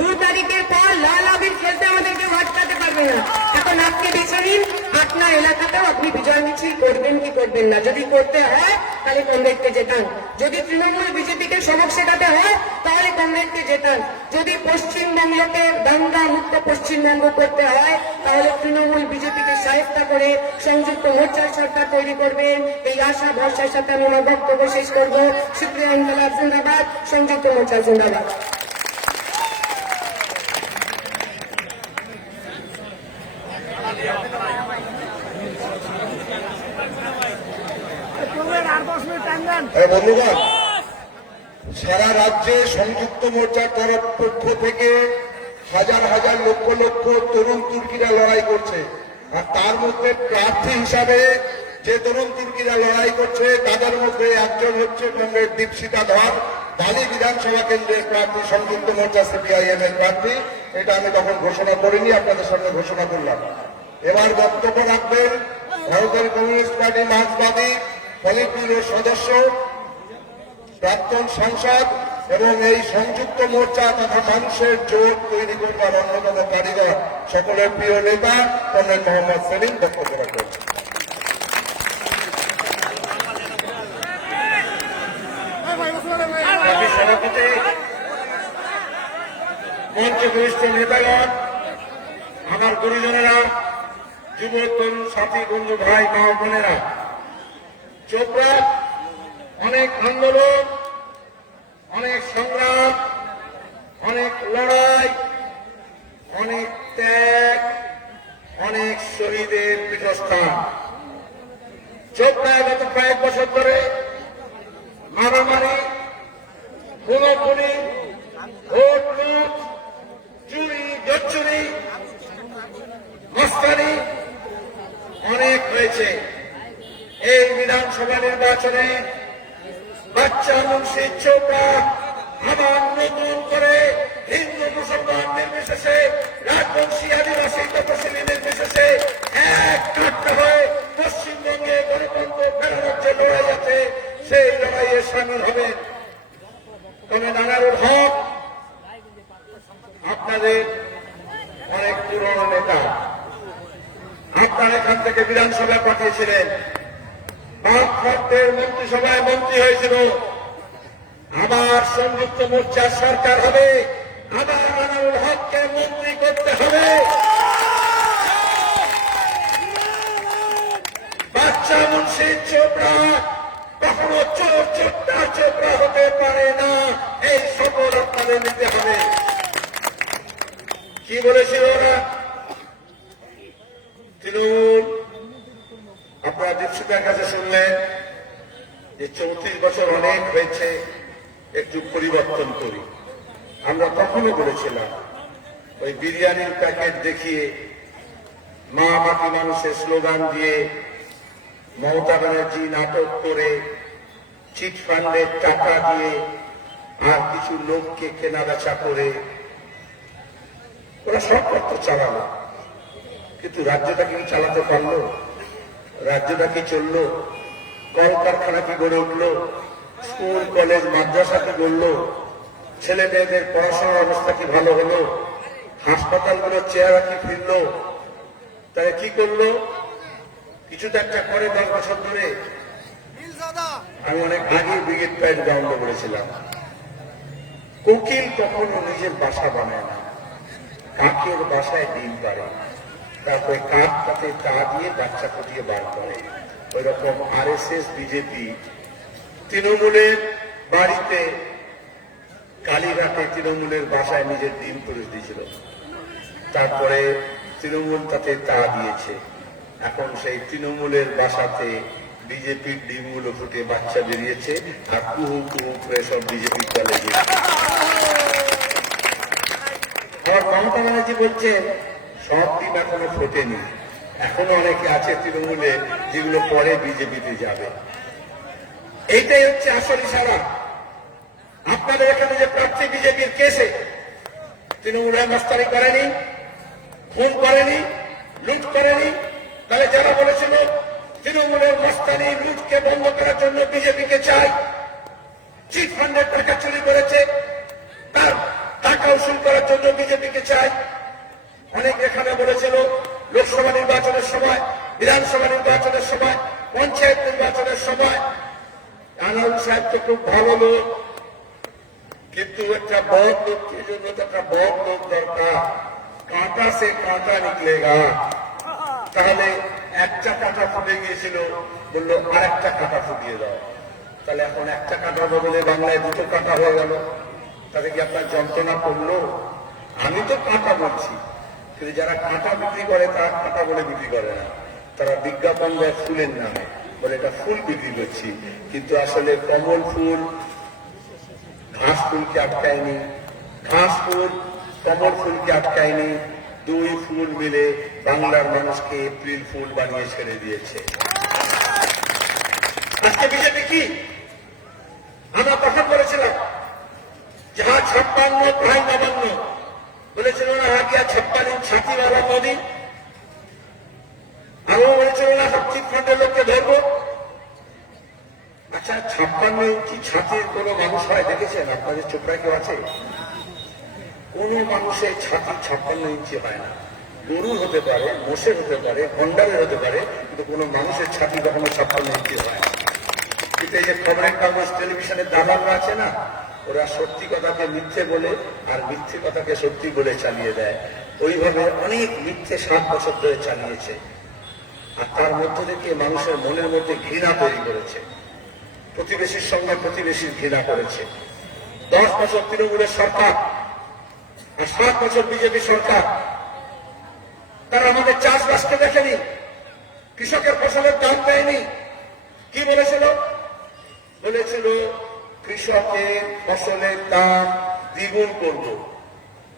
2 তারিখের পর লাল আবির খেলতে আমাদেরকে আটকাতে পারবে না। এখন আপনি বেছে নিন আপনার এলাকাতেও আপনি বিজয় মিছিল করবেন কি করবেন না। যদি করতে হয় তাহলে কংগ্রেসকে জেতান, যদি তৃণমূল বিজেপিকে সবক শেখাতে হয় তাহলে কংগ্রেসকে জেতান, যদি পশ্চিমবঙ্গকে দাঙ্গা মুক্ত পশ্চিমবঙ্গ করতে হয় তাহলে তৃণমূল বিজেপিকে সাহেস্তা করে সংযুক্ত মোর্চার সরকার তৈরি করবেন। এই আশা ভরসার সাথে আমি আমার বক্তব্য শেষ করবো। সুপ্রিয় ইনকলাব জিন্দাবাদ, সংযুক্ত মোর্চা জিন্দাবাদ। বন্ধুগণ, সারা রাজ্যে সংযুক্ত মোর্চার পক্ষ থেকে হাজার হাজার লক্ষ লক্ষ তরুণ তুর্কিরা লড়াই করছে। আর তার মধ্যে প্রার্থী হিসাবে যে তরুণ তুর্কিরা লড়াই করছে তাদের মধ্যে একজন হচ্ছে কংগ্রেস দীপশিতা ধর, বালি বিধানসভা কেন্দ্রের প্রার্থী, সংযুক্ত মোর্চা সিপিআইএম এর প্রার্থী। এটা আমি তখন ঘোষণা করিনি, আপনাদের সামনে ঘোষণা করলাম। এবার বক্তব্য রাখবেন ভারতের কমিউনিস্ট পার্টি মার্ক্সবাদী পলিট ব্যুরোর সদস্য, প্রাক্তন সাংসদ এবং এই সংযুক্ত মোর্চা তথা মানুষের জোট তৈরি করবার অন্যতম কারিগর, সকলের প্রিয় নেতা কমরেড মোহাম্মদ সেলিম বক্তব্য রাখবেন। সভাপতি, মঞ্চে বরিষ্ঠ নেতাগণ, আমার গুরুজনেরা, যুব তরুণ সাথী বন্ধু ভাই মা বোনেরা, চোপড়া অনেক আন্দোলন, অনেক সংগ্রাম, অনেক লড়াই, অনেক ত্যাগ, অনেক শহীদের পীঠস্থান। চোপড়ায় গত কয়েক বছর ধরে মারামারি, খুনোখুনি, ভোট লুট, চুরি জচ্চুরি, মস্তানি অনেক হয়েছে। এই বিধানসভা নির্বাচনে বাচ্চা মুন্সি চোপড়া আবার নতুন করে হিন্দু মুসলমান নির্বিশেষে, রাজবংশী আদিবাসী তপশিলি নির্বিশেষে এক কাটতে হয়ে পশ্চিমবঙ্গে গণতন্ত্র ফেরানোর যে লড়াই আছে সেই লড়াইয়ে সামিল হবে। তবে নানারুল হক আপনাদের অনেক পুরনো নেতা, আপনারা এখান থেকে বিধানসভায় পাঠিয়েছিলেন, বামফ্রন্টের মন্ত্রিসভায় মন্ত্রী হয়েছিল, আবার সংযুক্ত মোর্চার সরকার হবে, আবার নানারুল হককে মন্ত্রী করতে হবে। বাচ্চা মুন্সি চোপড়া কখনো চোর চোট্টা চোপড়া হতে পারে না, এই শপথ আপনাদের নিতে হবে। কি বলেছিল ওরা? তৃণমূল, আপনারা দীপশিতার কাছে শুনলেন যে 34 বছর অনেক হয়েছে, একটু পরিবর্তন করি। আমরা কখনো বলেছিলাম ওই বিরিয়ানির প্যাকেট দেখিয়ে, মা মাটি মানুষের স্লোগান দিয়ে, মমতা ব্যানার্জি নাটক করে চিট ফান্ডের টাকা দিয়ে আর কিছু লোককে কেনা বেচা করে ওরা সরকার তো চালালো, কিন্তু রাজ্যটা কি চালাতে পারলো? রাজ্যটা কি চললো? কলকারখানা কি গড়ে উঠলো? স্কুল কলেজ মাদ্রাসা কি গড়লো? ছেলে মেয়েদের পড়াশোনার অবস্থা কি ভালো হলো? হাসপাতালগুলোর চেহারা কি ফিরলো? তারা কি করলো? কিছু তো একটা করে 10 বছর ধরে। আমি অনেক আগে ব্রিগেড প্রাইড গ্রাউন্ডে বলেছিলাম, কোকিল কখনো নিজের বাসা বানায় না, কাকের বাসায় ডিম পারে, তারপরে কাক তাতে তা দিয়ে বাচ্চা ফুটিয়ে বার করে। ওই রকম RSS বিজেপি তৃণমূলের বাড়িতে কালীঘাটে তৃণমূলের বাসায় নিজের ডিম তুলে দিয়েছিল, তারপরে তৃণমূল তাতে তা দিয়েছে। এখন সেই তৃণমূলের বাসাতে বিজেপির ডিমগুলো ফুটে বাচ্চা বেরিয়েছে, আর কুহু কুহু করে সব বিজেপির দলে গিয়েছে। আবার মমতা ব্যানার্জি বলছেন সব ডিম এখনো ফোটেনি, এখনো অনেকে আছে তৃণমূলে যেগুলো পরে বিজেপিতে যাবে। এইটাই হচ্ছে আসল ইশারা। আপনাদের এখানে যে প্রার্থী বিজেপির কেসে তৃণমূল মাস্তানি করেনি, খুন করেনি, লুট করেনি, তাহলে যারা বলেছিল তৃণমূলের মাস্তানি লুটকে বন্ধ করার জন্য বিজেপিকে চাই, চিট ফান্ডের টাকা চুরি করেছে তার টাকা উসুল করার জন্য বিজেপিকে চাই, অনেক এখানে বলেছিল লোকসভা নির্বাচনের সময়, বিধানসভা নির্বাচনের সময়, পঞ্চায়েত নির্বাচনের সময় আনাউল সাহেব তো খুব ভালো লোক, কিন্তু একটা বড় লোকের জন্য তো একটা বড় লোক দরকার, কাঁটা সে কাঁটা নিকলেগা। তাহলে একটা কাঁটা ফুটে গিয়েছিল, বললো আরেকটা কাঁটা ফুটিয়ে দাও, তাহলে এখন একটা কাঁটার বদলে বাংলায় 2টো কাঁটা হয়ে গেল। তাতে কি আপনার যন্ত্রণা করলো? আমি তো কাঁটা বলছি, কিন্তু যারা কাঁটা বিক্রি করে তারা কাঁটা বলে বিক্রি করে না, তারা বিজ্ঞাপন দেয় ফুলের নামে, বলে এটা ফুল বিক্রি করছি, কিন্তু আসলে কমল ফুল ঘাস ফুলকে আটকায়নি, ঘাস ফুল কমল ফুলকে আটকায়নি, 2 ফুল মিলে বাংলার মানুষকে এপ্রিল ফুল বানিয়ে ছেড়ে দিয়েছে। আজকে বিজেপি কি? আমরা তখন বলেছিলাম যাহা 56 প্রায় 52 বলেছিল না, আগে 56 ইঞ্চ ছাতিওয়ালা মোদী, আরো বলেছিল না সব চিট ফান্ডের লোককে ধরবো। আচ্ছা, 56 ইঞ্চি ছাতির কোন মানুষ হয় দেখেছেন? আপনাদের চোপড়ায় কেউ আছে? কোন মানুষের ছাতি 56 ইঞ্চি হয় না। গরুর হতে পারে, মোষের হতে পারে, গন্ডারের হতে পারে, কিন্তু কোন মানুষের ছাতি কখনো 56 ইঞ্চি হয় না। কিন্তু এই যে খবরের কাগজ টেলিভিশনের দালালরা আছে না, ওরা সত্যি কথাকে মিথ্যে বলে আর মিথ্যে কথাকে সত্যি বলে চালিয়ে দেয়। ওইভাবে অনেক মিথ্যে 7 বছর ধরে চালিয়েছে, আর তার মধ্য থেকে মানুষের মনের মধ্যে ঘৃণা তৈরি করেছে, প্রতিবেশীর সঙ্গে প্রতিবেশীর ঘৃণা করেছে। 10 বছর তৃণমূলের সরকার আর 7 বছর বিজেপি সরকার, তারা আমাদের চাষবাসকে দেখেনি, কৃষকের ফসলের দাম দেয়নি। কি বলেছিল? বলেছিল কৃষকের ফসলের দাম দ্বিগুণ করব।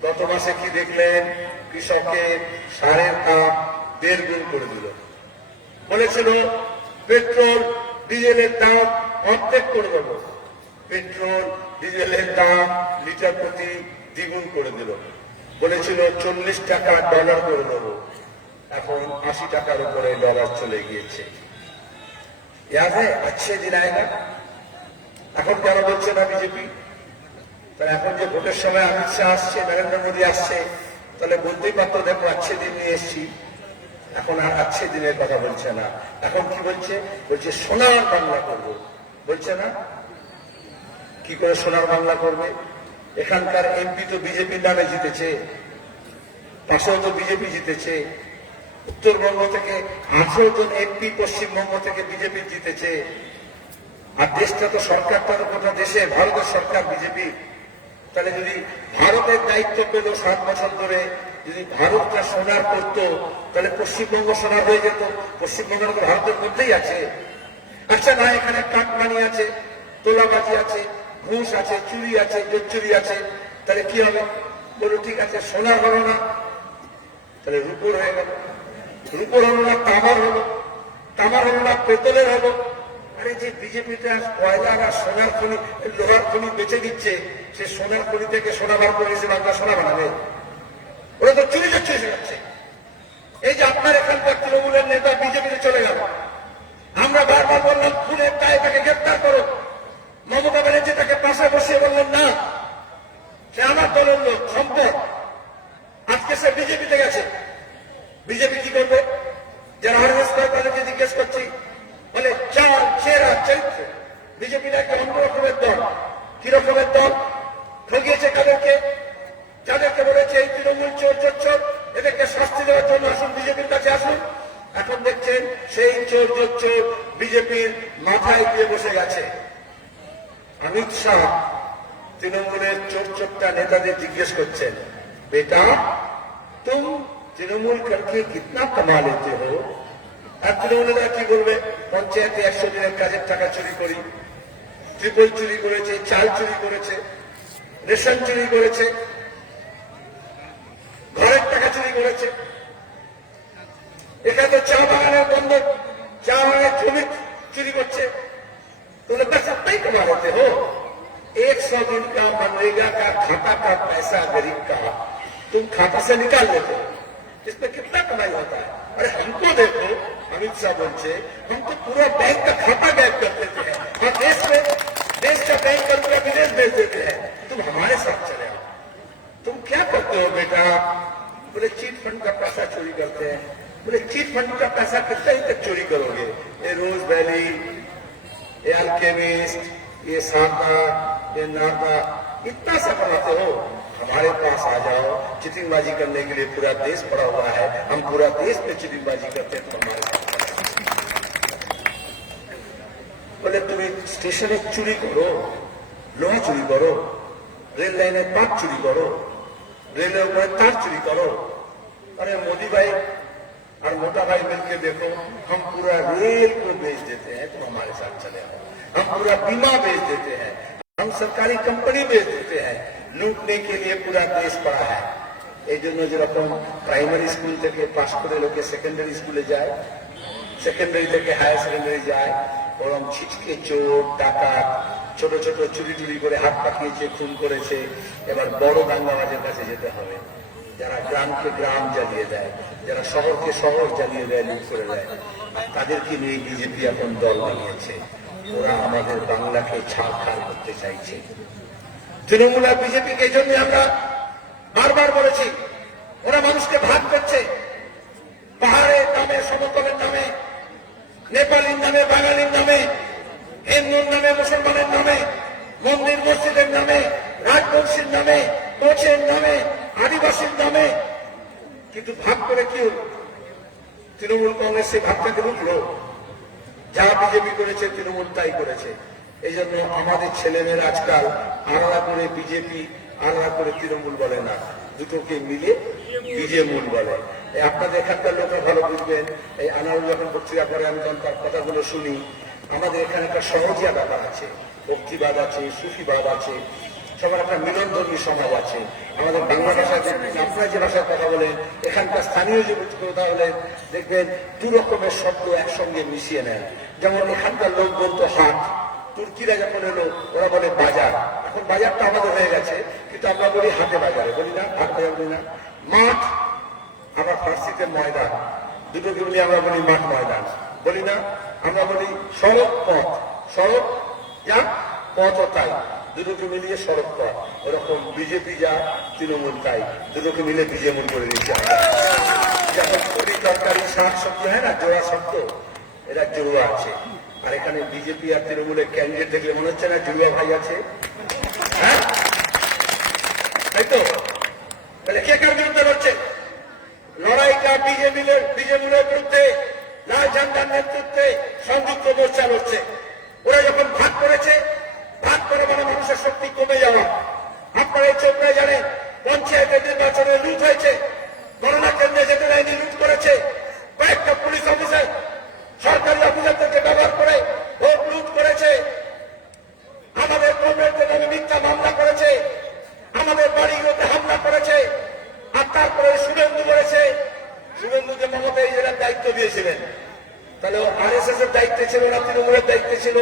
গত মাসে কি দেখলেন? কৃষকের সারের দাম 1.5 গুণ করে দিল। বলেছিল পেট্রোল ডিজেলের দাম অর্ধেক করে দেব, পেট্রোল ডিজেলের দাম লিটার প্রতি দ্বিগুণ করে দিল। বলেছিল 40 টাকা ডলার করে দেবো, এখন 80 টাকার উপরে ডলার চলে গিয়েছে। याद है अच्छे दिन आएगा। এখন কেন বলছে না বিজেপি? তাহলে এখন যে ভোটের সময় অমিত শাহ আসছে, নরেন্দ্র মোদী আসছে, তাহলে বলতেই পারতো দেখো अच्छे দিন নিয়ে এসছি। এখন আর अच्छे দিনের কথা বলছে না, এখন কি বলছে? বলছে সোনার বাংলা করবো, বলছে না? কি করে সোনার বাংলা করবে? এখানকার এমপি তো বিজেপির নামে জিতেছে, পাশেও তো বিজেপি জিতেছে। উত্তরবঙ্গ থেকে 18 জন এমপি পশ্চিমবঙ্গ থেকে বিজেপি জিতেছে। আর দেশটা তো সরকারটা তো গোটা দেশে ভারতের সরকার বিজেপি। তাহলে যদি ভারতের দায়িত্ব পেল 7 বছর ধরে, যদি ভারতটা সোনার করতো, তাহলে পশ্চিমবঙ্গ সোনার হয়ে যেত। পশ্চিমবঙ্গ তো ভারতের মধ্যেই আছে। আচ্ছা না, এখানে কাটমানি আছে, তোলাবাজি আছে, ঘুষ আছে, চুরি আছে, জোচ্চুরি আছে, তাহলে কি হবে? বলো ঠিক আছে, সোনার হলো না, তাহলে রূপোর হয়ে গেল। রূপোর হলো না, তামার হলো, তামার হলো না, পেতলের হলো। আরে যে বিজেপিটা কয়লার আর সোনার খনি, লোহার খনি বেচে দিচ্ছে, সে সোনার খনি থেকে সোনা বার করে এসে বাংলা সোনা বানাবে? ওরা তো চুরি যাচ্ছে এসে যাচ্ছে। এই যে আপনার এখানকার তৃণমূলের নেতা বিজেপিতে চলে গেল, আমরা বারবার বললাম খুনের দায়ে তাকে গ্রেপ্তার করো। মমতা ব্যানার্জি তাকে পাশে বসিয়ে বললেন না, সে আমার দলের লোক, সম্পদ। আজকে সে বিজেপিতে গেছে। বিজেপি কি করবে? যারা আরএস করে তাদেরকে জিজ্ঞেস করছি, বলে চাল চেহারা চরিত্র। বিজেপির একটা অন্য রকমের দল। কি রকমের দল? ঠকিয়েছে কাদেরকে? যাদেরকে বলেছে এই তৃণমূল চোর চোর চোর, এদেরকে শাস্তি দেওয়ার জন্য আসুন, বিজেপির কাছে আসুন। এখন দেখছেন সেই চোর চোর চোর বিজেপির মাথায় দিয়ে বসে গেছে। অমিত শাহ তৃণমূলের চোর চোরটা নেতাদের জিজ্ঞেস করছেন, বেটা তুম তৃণমূল করকে কিতনা কমা লেতে হো? আর তৃণমূলেরা কি বলবে? পঞ্চায়েতে 100 দিনের কাজের টাকা চুরি করি, ট্রিপল চুরি করেছে, চাল চুরি করেছে, রেশন চুরি করেছে, ঘরের টাকা চুরি করেছে। এখানে তো চা বাগানের বন্ধ, চা বাগানের জমি চুরি করছে। तुमने बस अपना ही कमा लेते हो। 100 दिन का मनरेगा का खाता का पैसा गरीब का तुम खाता से निकाल लेते हो, इसमें कितना कमाई होता है? अरे हमको देखो, अमित शाह बोलते हम तो पूरा बैंक का खाता गायब कर देते हैं और देश का बैंक का पूरा विदेश भेज देते हैं। तुम हमारे साथ चले आओ। तुम क्या करते हो बेटा? बोले चीट फंड का पैसा चोरी करते हैं। बोले चीट फंड का पैसा कितना ही तक चोरी करोगे? ये रोज वैली, ये अल्केमिस्ट, ये साता, ये नाता, इतना सा बनाते हो? हमारे पास आ जाओ। चिटिंगबाजी करने के लिए पूरा देश पड़ा हुआ है, हम पूरा देश में चिटिंगबाजी करते हैं, तो हमारे साथ बोले तुम स्टेशन चुरी करो, लोहा चुरी करो, रेल लाइन पाइप चुरी करो, रेलवे ऊपर तार चुरी करो। अरे मोदी भाई और मोटा भाई मिलकर देखो, हम पूरा रेल को बेच देते हैं, तुम हमारे साथ चले आओ। हम पूरा बीमा बेच देते हैं, हम सरकारी कंपनी बेच देते हैं। लूटने के लिए पूरा देश पड़ा है। এই জন্য যেরকম প্রাইমারি স্কুল থেকে পাস করে লোকে সেকেন্ডারি স্কুলে যায়, সেকেন্ডারি থেকে হায়ার সেকেন্ডারি যায়, ওরকম ছিচকে চোর ডাকাত ছোট ছোট চুরি চুরি করে হাত পাকিয়েছে, খুন করেছে। এবার বড় দাঙ্গাবাজের কাছে যেতে হবে, যারা গ্রামকে গ্রাম জ্বালিয়ে দেয়, যারা শহরকে শহর জ্বালিয়ে দেয়, লুট করে দেয়, তাদেরকে নিয়ে বিজেপি এখন দল বানিয়েছে। ওরা আমাদের বাংলাকে ছাড়খাড় করতে চাইছে। তৃণমূল আর বিজেপিকে এই জন্য আমরা বারবার বলেছি, ওরা মানুষকে ভাগ করছে। পাহাড়ের নামে, সমতলের নামে, নেপালির নামে, বাঙালির নামে, হিন্দুর নামে, মুসলমানের নামে, মন্দির মসজিদের নামে, রাজবংশীর নামে, কোচের নামে, আদিবাসীর নামে। কিন্তু ভাগ করে কি হল? তৃণমূল কংগ্রেস সে ভাগটাকে বুঝলো। যা বিজেপি করেছে তৃণমূল তাই করেছে। এই জন্য আমাদের ছেলেমেয়েরা আজকাল আলাদা করে বিজেপি, আলাদা করে তৃণমূল বলে না, দুটোকে মিলে বিজেমূল বলে। আপনাদের এখানকার লোকরা ভালো বুঝবেন। এই আনারুল যখন বক্তৃতা করে, আমি তখন তার কথাগুলো শুনি। আমাদের এখানে একটা সহজিয়া ব্যাপার আছে, ভক্তিবাদ আছে, সুফিবাদ আছে, সবার একটা মিলনধর্মী সমাজ আছে। আমাদের বাংলা ভাষায় আপনারা যে ভাষায় কথা বলেন, এখানকার স্থানীয় যে কথা বলেন, দেখবেন দু রকমের শব্দ একসঙ্গে মিশিয়ে নেন। যেমন এখানকার লোক বলতো হাট, তুর্কিরা যখন এলো ওরা বলে বাজার। এখন বাজারটা আমাদের হয়ে গেছে, কিন্তু আমরা বলি হাটে বাজারে, বলি না, হাট বাজার বলি না। মাঠ, আবার ফার্সিতে ময়দান, দুটোকে মিলিয়ে আমরা বলি মাঠ ময়দান, বলি না। আমরা বলি সড়ক পথ, সড়ক যা পথ তাই, দুটোকে মিলিয়ে সড়ক পথ। ওরকম বিজেপি যা, তৃণমূল তাই, দুটোকে মিলে বিজেমূল করে দিচ্ছে। যখন পুরি তরকারি শাক সবজি হয় না, জোড়া শব্দ, এরা জড়ুয়া আছে। আর এখানে বিজেপি আর তৃণমূলের ক্যান্ডিডেট দেখলে মনে হচ্ছে না জড়ুয়া ভাই আছে? হ্যাঁ, তাই তো? তাহলে কে কার বিরুদ্ধে লড়ছে? লড়াইটা বিজেপির বিরুদ্ধে, লাল ঝান্ডার নেতৃত্বে সংযুক্ত মোর্চা লড়ছে। ওরা যখন ভাগ করেছে, ভাগ করে মানে মানুষের শক্তি কমে যাওয়া। আপনারা এই চোপড়ায় জানেন, পঞ্চায়েতের নির্বাচনে লুট হয়েছে, গণনা কেন্দ্রে যেতে দেয়নি, লুট করেছে। কয়েকটা পুলিশ অফিসার সরকারি অফিসারদেরকে ব্যবহার করে ভোট লুট করেছে। আমাদের কমরেডদের নামে মিথ্যা মামলা করেছে, আমাদের বাড়িগুলোতে হামলা করেছে। আর তারপরে শুভেন্দু করেছে, শুভেন্দুকে মমতা এই জেলার দায়িত্ব দিয়েছিলেন। তাহলে আরএসএস এর দায়িত্বে ছিল না, তৃণমূলের দায়িত্বে ছিল।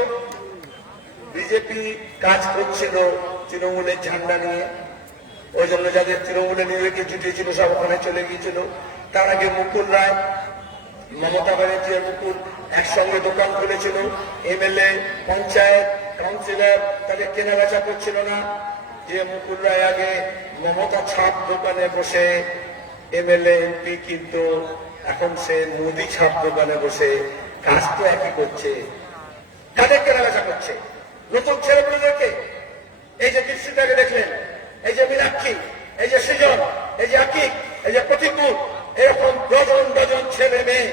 বিজেপি কাজ করছিল তৃণমূলের ঝান্ডা নিয়ে, ওই জন্য যাদের তৃণমূলে নিয়োগে জুটিয়েছিল সব ওখানে চলে গিয়েছিল। তার আগে মুকুল রায়, মমতা ব্যানার্জি আর মুকুল একসঙ্গে দোকান খুলেছিল। এমএলএ, পঞ্চায়েত, কাউন্সিলর তাদের কেনা বেচা করছিল না। যে মুকুল রায় আগে মমতা ছাপ দোকানে বসে এমএলএ এমপি, কিন্তু এখন সে মোদি ছাপ দোকানে বসে কাজ তো একই করছে। কাদের কেনা বেচা করছে? নতুন ছেলেমেয়েদেরকে। এই যে দীক্ষিতাকে দেখলেন, এই যে মীনাক্ষী, এই যে সৃজন, এই যে আকিব, এই যে প্রতিকূল, এরকম ডজন ডজন ছেলে মেয়ে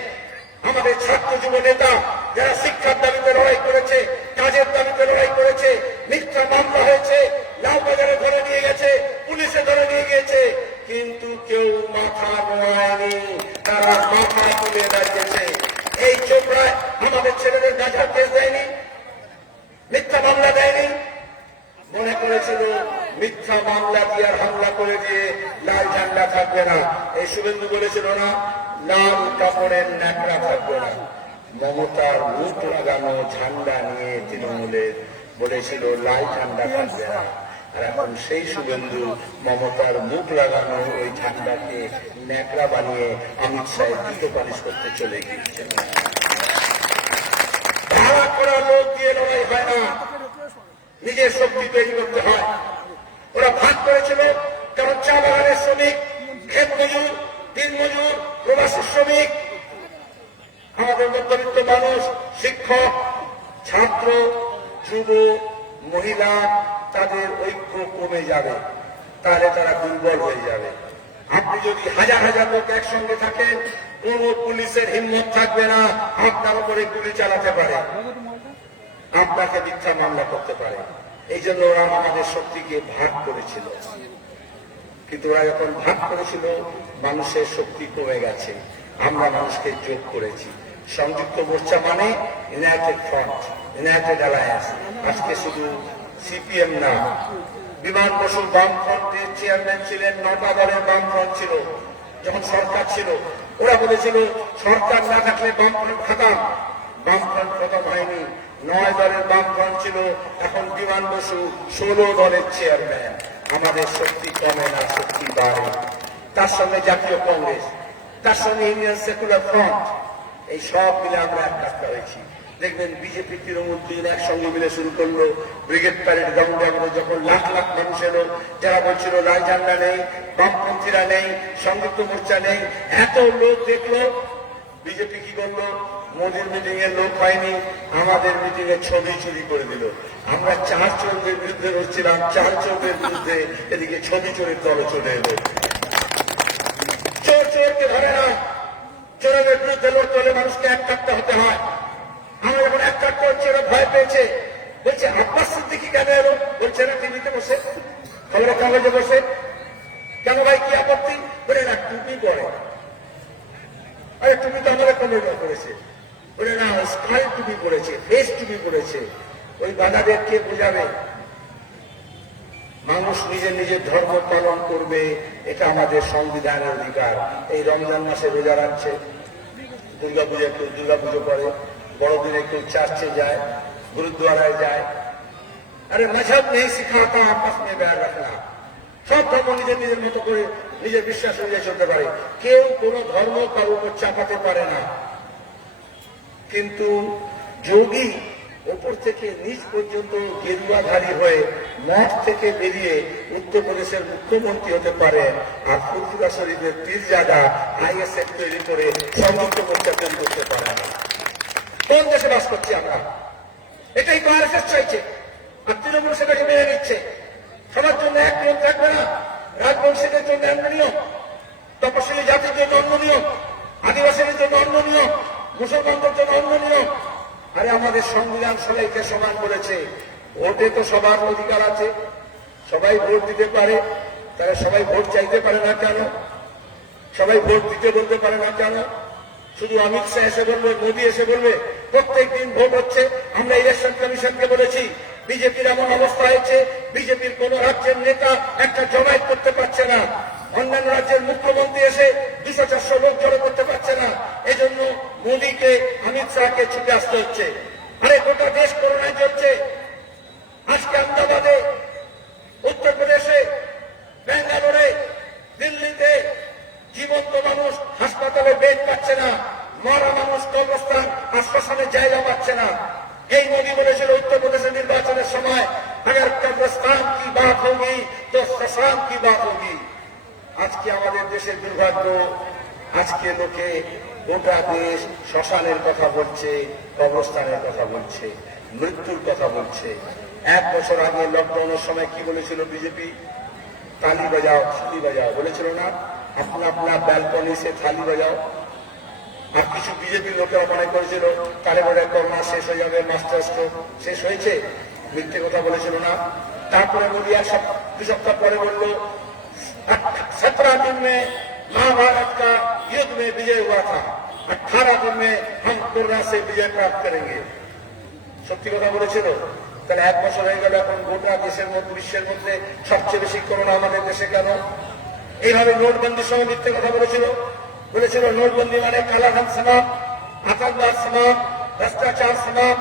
আমাদের ছাত্র যুব নেতা যারা শিক্ষার দাবিতে লড়াই করেছে, কাজের দাবিতে লড়াই করেছে, মিথ্যা মামলা হয়েছে, লালবাজারে ধরে নিয়ে গেছে, পুলিশে ধরে নিয়ে গিয়েছে, কিন্তু কেউ মাথা নোয়ায়নি, তারা মাথা তুলে দাঁড়িয়েছে। এই চোপড়ায় আমাদের ছেলেদের গাঁজার কেস দেয়নি, মিথ্যা মামলা দেয়নি। মনে করেছিল মিথ্যা মামলা দিয়ে আর হামলা করে দিয়ে লাল ঝান্ডা থাকবে না। এই শুভেন্দু বলেছিল না, লাল কাপড়ের ন্যাকড়া থাকবে না। মমতার মুখ লাগানো ঝান্ডা নিয়ে তৃণমূলের বলেছিল লাল ঝান্ডা থাকবে না। আর এখন সেই শুভেন্দু মমতার মুখ লাগানো ওই ঝান্ডাকে ন্যাকড়া বানিয়ে অমিত শাহের দ্বিতীয় পালিশ করতে চলে গিয়েছেন। ভাড়া করা লোক দিয়ে লড়াই হয় না, নিজের শক্তি তৈরি করতে হয়। ওরা ভাগ করেছিল, কারণ চা বাগানের শ্রমিক, ক্ষেত মজুর, দিন মজুর, প্রবাসী শ্রমিক, আমাদের মধ্যবিত্ত মানুষ, শিক্ষক, ছাত্র, যুব, মহিলা, তাদের ঐক্য কমে যাবে, তাহলে তারা দুর্বল হয়ে যাবে। আপনি যদি হাজার হাজার লোক একসঙ্গে থাকেন, কোন পুলিশের হিম্মত থাকবে না আপনার উপরে গুলি চালাতে পারে, আপনাকে মিথ্যা মামলা করতে পারে। এই জন্য ওরা আমাদের শক্তিকে ভাগ করেছিল, কিন্তু ওরা যখন ভাগ করেছিল মানুষের শক্তি কমে গেছে, আমরা মানুষকে যোগ করেছি। সংযুক্ত মোর্চা মানে ইউনাইটেড ফ্রন্ট, ইউনাইটেড অ্যালায়েন্স। আজকে শুধু সিপিএম না, বিমান বসু বামফ্রন্টের চেয়ারম্যান ছিলেন, 9টা দলের বামফ্রন্ট ছিল যখন সরকার ছিল। ওরা বলেছিল সরকার না থাকলে বামফ্রন্ট খতম, বামফ্রন্ট খতম হয়নি। 9 দলের বামফ্রন্ট ছিল, এখন বিমান বসু 16 দলের চেয়ারম্যান। আমাদের শক্তি কমে না, শক্তি বাড়ে। তার সঙ্গে জাতীয় কংগ্রেস, তার সঙ্গে ইন্ডিয়ান সেকুলার ফ্রন্ট, এই সব মিলে আমরা একটা হয়েছি। দেখবেন বিজেপি তৃণমূল দুজন একসঙ্গে মিলে শুরু করলো ব্রিগেড প্যারেড গ্রাউন্ডে। আমাদের যখন লাখ লাখ মানুষ এলো, যারা বলছিল লাল ঝান্ডা নেই, বামপন্থীরা নেই, সংযুক্ত মোর্চা নেই, এত লোক দেখলো, বিজেপি কি করলো? মোদীর মিটিং এর লোক হয়নি, আমাদের মিটিং এ ছবি চুরি করে দিল। আমরা 4 চোরের বিরুদ্ধে লড়ছিলাম, 4 চোরের বিরুদ্ধে এদিকে ছবি চোরের দলে চলে এলো। চোর চোরকে ধরে না, চোরের বিরুদ্ধে লড়তে হলে মানুষকে এক কাটতে হতে হয়। আমরা যখন এক কাট করছি, ওরা ভয় পেয়েছে, বলছে আব্বাস সিদ্দিকী কেন এলো? বলছে না টিভিতে বসে, খবরের কাগজে বসে। কেন ভাই, কি আপত্তি? বলে না টুপি পরে। আরে টুপি তো আমাদের কমিটি করেছে। বলে না স্কাই টুপি পড়েছে, ফেস টুপি পড়েছে। ওই বাধাদের কে বোঝাবে? মানুষ নিজের নিজের ধর্ম পালন করবে, এটা আমাদের সংবিধানের অধিকার। এই রমজান মাসে রোজা রাখছে, দুর্গাপূজায় কেউ দুর্গাপুজো করে, বড়দিনে কেউ চার্চে যায়, গুরুদ্বারায় যায়। আরে মজহব নেই শিখাতা আপস মে ব্যার রাখনা। সব ধর্ম নিজের নিজের মতো করে নিজের বিশ্বাস অনুযায়ী চলতে পারে, কেউ কোন ধর্ম কারোর উপর চাপাতে পারে না। কিন্তু যোগী উপর থেকে নিচ পর্যন্ত গেরুয়াধারী হয়ে মঠ থেকে বেরিয়ে উত্তরপ্রদেশের মুখ্যমন্ত্রী হতে পারে, আর ফুরফুরা শরীফের পীরজাদা আইএসএফ তৈরি করে সংযুক্ত মোর্চা তৈরি করতে পারে না। কোন দেশে বাস করছি আমরা? এটাই তো আরএসএস চাইছে, আর তৃণমূল সেটাকে মেনে নিচ্ছে। সবার জন্য এক নিয়ম থাকবে না, রাজবংশীদের জন্য অন্য নিয়ম, তপশিলি জাতির জন্য অন্য নিয়ম, আদিবাসীদের জন্য অন্য নিয়ম, মুসলমানদের জন্য অন্য নিয়ম। আরে আমাদের সংবিধান সবাইকে সমান করেছে, ভোটে তো সবার অধিকার আছে, সবাই ভোট দিতে পারে। তারা সবাই ভোট চাইতে পারে না কেন? সবাই ভোট দিতে বলতে পারে না কেন? শুধু অমিত শাহ এসে বলবে, মোদী এসে বলবে প্রত্যেক দিন ভোট হচ্ছে। আমরা ইলেকশন কমিশনকে বলেছি বিজেপির এমন অবস্থা হয়েছে, বিজেপির কোন রাজ্যের নেতা একটা জমায়েত করতে পারছে না, অন্যান্য রাজ্যের মুখ্যমন্ত্রী এসে 200-400 লোক জড়ো করতে পারছে না। এজন্য মোদীকে, অমিত শাহকে ছুটে আসতে হচ্ছে। আরে গোটা দেশ করোনায় চলছে, না। এই মোদী বলেছিল উত্তরপ্রদেশের নির্বাচনের সময়, अगर कब्रिस्तान की बात होगी तो শ্মশান की बात होगी। আজকে আমাদের দেশের দুর্ভাগ্য, আজকে লোকে গোটা দেশ শ্মশানের কথা বলছে, কবরস্থানের কথা বলছে, মৃত্যুর কথা বলছে। 1 বছর আগে লকডাউনের সময় কি বলেছিল বিজেপি? তালি বাজাও, থালি বাজাও বলেছিল না? अपना अपना ব্যালকনি সে থালি বাজাও। আর কিছু বিজেপির লোকেরা মনে করেছিল কারে বলে করোনা শেষ হয়ে যাবে, মাস্টার স্ট্রোক শেষ হয়েছে, মিথ্যে কথা বলেছিল না? তারপরে মোদী 2 সপ্তাহ পরে বলল 17 दिन में महाभारत का युद्ध में विजय हुआ था, 18 दिन में हम कोरोना से विजय प्राप्त करेंगे। সত্যি কথা বলেছিল। তাহলে 1 বছর হয়ে গেল, এখন গোটা দেশের মধ্যে, বিশ্বের মধ্যে সবচেয়ে বেশি করোনা আমাদের দেশে কেন? এইভাবে নোটবন্দির সময় মিথ্যে কথা বলেছিল। নোটবন্দি মানে কালাধন সমাপ, আতঙ্কবাদ সমাপ, ভ্রষ্টাচার সমাপ।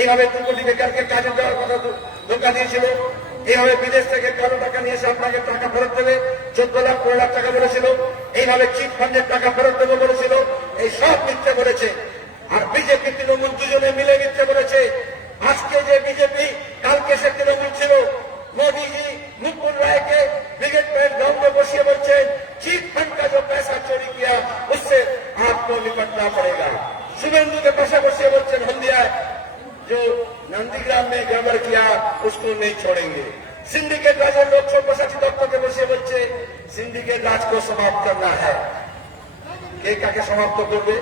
এইভাবে 2 কোটি বেকারকে কাজে দেওয়ার কথা ধোকা দিয়েছিল। এইভাবে বিদেশ থেকে কালো টাকা নিয়ে এসে আপনাকে টাকা ফেরত দেবে, 14 লাখ 15 লাখ টাকা বলেছিল। এইভাবে চিট ফান্ডের টাকা ফেরত দেবে বলেছিল। এই সব মিথ্যে বলেছে। আর বিজেপি তৃণমূল দুজনে মিলে মিথ্যে বলেছে। আজকে যে বিজেপি, কালকে সে তৃণমূল ছিল। মোদীজি मुकुल राय के ब्रिगेड में ग्राउंड में बसिए बोलते चीट फंड का जो पैसा चोरी किया उससे आपको निपटना पड़ेगा। शुभेंदु के पैसे बसिए बोलते हल्दिया जो नंदीग्राम में गड़बड़ किया उसको नहीं छोड़ेंगे। सिंडिकेट राज लोग 65 दफ्तर के बसिए बोलते सिंडिकेट राज को समाप्त करना है। কে কাকে সমাপ্ত করবে?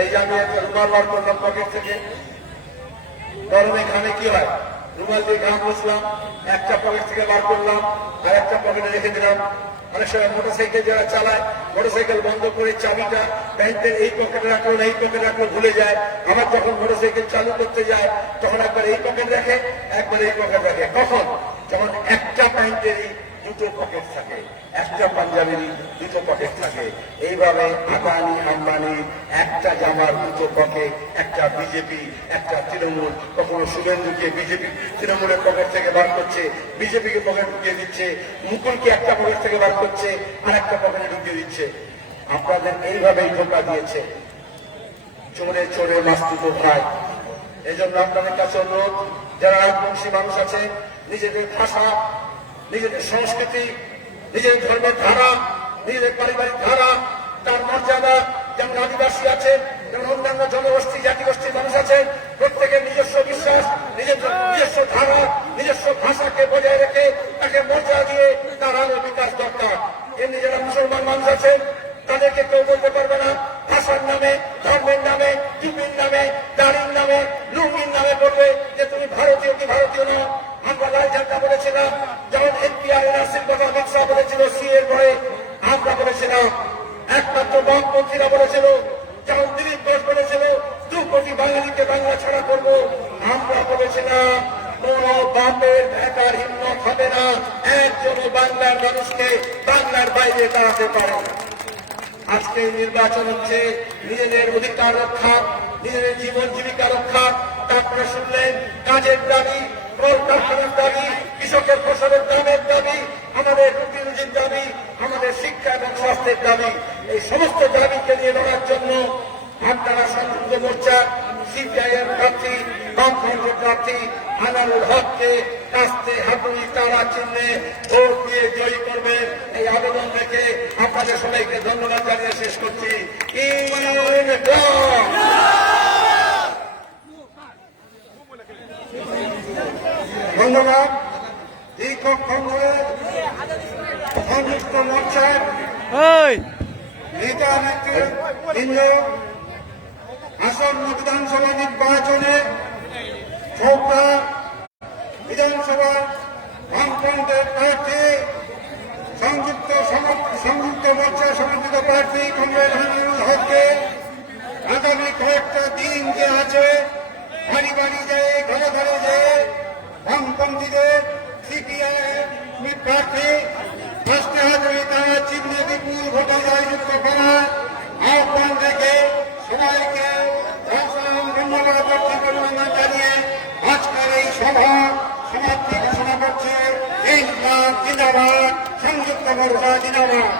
এই যে আমি একটা রুমাল বার করলাম পকেট থেকে, গরমে ঘামে কি হয়, রুমাল দিয়ে ঘাম বসলাম, একটা পকেট থেকে বার করলাম আর একটা পকেটে রেখে দিলাম। অনেক সময় মোটরসাইকেল যারা চালায়, মোটরসাইকেল বন্ধ করে চাবিটা প্যান্টের এই পকেটে রাখলো না এই পকেটে রাখলো ভুলে যায়। আবার যখন মোটরসাইকেল চালু করতে যায় তখন একবার এই পকেট রাখে, একবার এই পকেট রাখে। কখন? যখন একটা প্যান্টেরই 2টো পকেট থাকে, একটা পাঞ্জাবিরই 2টো পকেট থাকে। এইভাবে আদানি আম্বানি একটা জামার 2টো পকেট, একটা বিজেপি একটা তৃণমূল। কখনো শুভেন্দুকে বিজেপি তৃণমূলের পকেট থেকে বার করছে, বিজেপিকে পকেট ঢুকিয়ে দিচ্ছে, মুকুলকে একটা পকেট থেকে বার করছে আর একটা পকেটে ঢুকিয়ে দিচ্ছে। আপনাদের এইভাবেই ধোকা দিয়েছে। চোরে চোরে মাস্তুত খায়। এই জন্য আপনাদের কাছে অনুরোধ, যারা রাজবংশী মানুষ আছে, নিজেদের ভাষা, নিজেদের সংস্কৃতি, নিজেদের ধর্মের ধারা, নিজেদের পারিবারিক ধারা, তার মর্যাদা, যেমন আদিবাসী আছে, যেমন অন্যান্য জনগোষ্ঠী জাতিগোষ্ঠীর মানুষ আছে, প্রত্যেকের নিজস্ব বিশ্বাস, নিজস্ব ধারা, নিজস্ব ভাষাকে বজায় রেখে তাকে মর্যাদা দিয়ে তার আরো বিকাশ দরকার। এমনি যারা মুসলমান মানুষ আছে তাদেরকে কেউ বলতে পারবে না ভাষার নামে, ধর্মের নামে, টুপির নামে, দাড়ির নামে, লুঙ্গির নামে বলবে যে তুমি ভারতীয় কি ভারতীয় নও। আমরা লাল ঝান্ডা বলেছিলাম, যেমন এনপিআর এনআরসির কথা অমিত শাহ বলেছিল, সিএর পরে আমরা বলেছিলাম। একমাত্র বামপন্থীরা বলেছিল, যেমন দিলীপ ঘোষ বলেছিল 2 কোটি বাঙালিকে বাংলা ছাড়া করবো। আমরা বলেছিলাম কোন বাপের ভেটার হিম্মত হবে না একজন বাংলার মানুষকে বাংলার বাইরে দাঁড়াতে পারে। আজকে নির্বাচন হচ্ছে নিজেদের অধিকার রক্ষা, নিজেদের জীবন জীবিকা রক্ষা। তারপরে শুনলেন কাজের দাবি, কলকারখানার দাবি, কৃষকের ফসলের দামের দাবি, আমাদের রুটি রুজির দাবি, আমাদের শিক্ষা এবং স্বাস্থ্যের দাবি। এই সমস্ত দাবিকে নিয়ে লড়ার জন্য আপনারা সংযুক্ত মোর্চা সিপিআইএম প্রার্থী, বামফ্রন্টের প্রার্থী আনারুল হককে কাস্তে হাতুড়ি তারা চিহ্নে ভোট দিয়ে জয়ী করবেন এই আবেদন রেখে আপনাদের সবাইকে ধন্যবাদ জানিয়ে শেষ করছি। ধন্যবাদ। দীপক কংগ্রেস সংযুক্ত মোর্চার নেতা নেতৃবৃন্দ আসন্ন বিধানসভা নির্বাচনে চোপড়া বিধানসভা বামফ্রন্টের প্রার্থী, সংযুক্ত মোর্চা সমর্থিত প্রার্থী কমরেড আমিনুল হককে আগামী কয়েকটা দিন যে আছে বাড়ি বাড়ি যায়, ঘরে ঘরে যায় বামপন্থীদের সিপিআইএম প্রার্থী ফার্স্টে হাজারে তারা চিহ্নে বিপুল ভোটে জয়যুক্ত করার আহ্বান রেখে সবাইকে ধন্যবাদ জানিয়ে আজকের এই সভা সমাপ্তি ঘোষণা করছে। ইনকলাব জিন্দাবাদ, সংযুক্ত মোর্চা জিন্দাবাদ।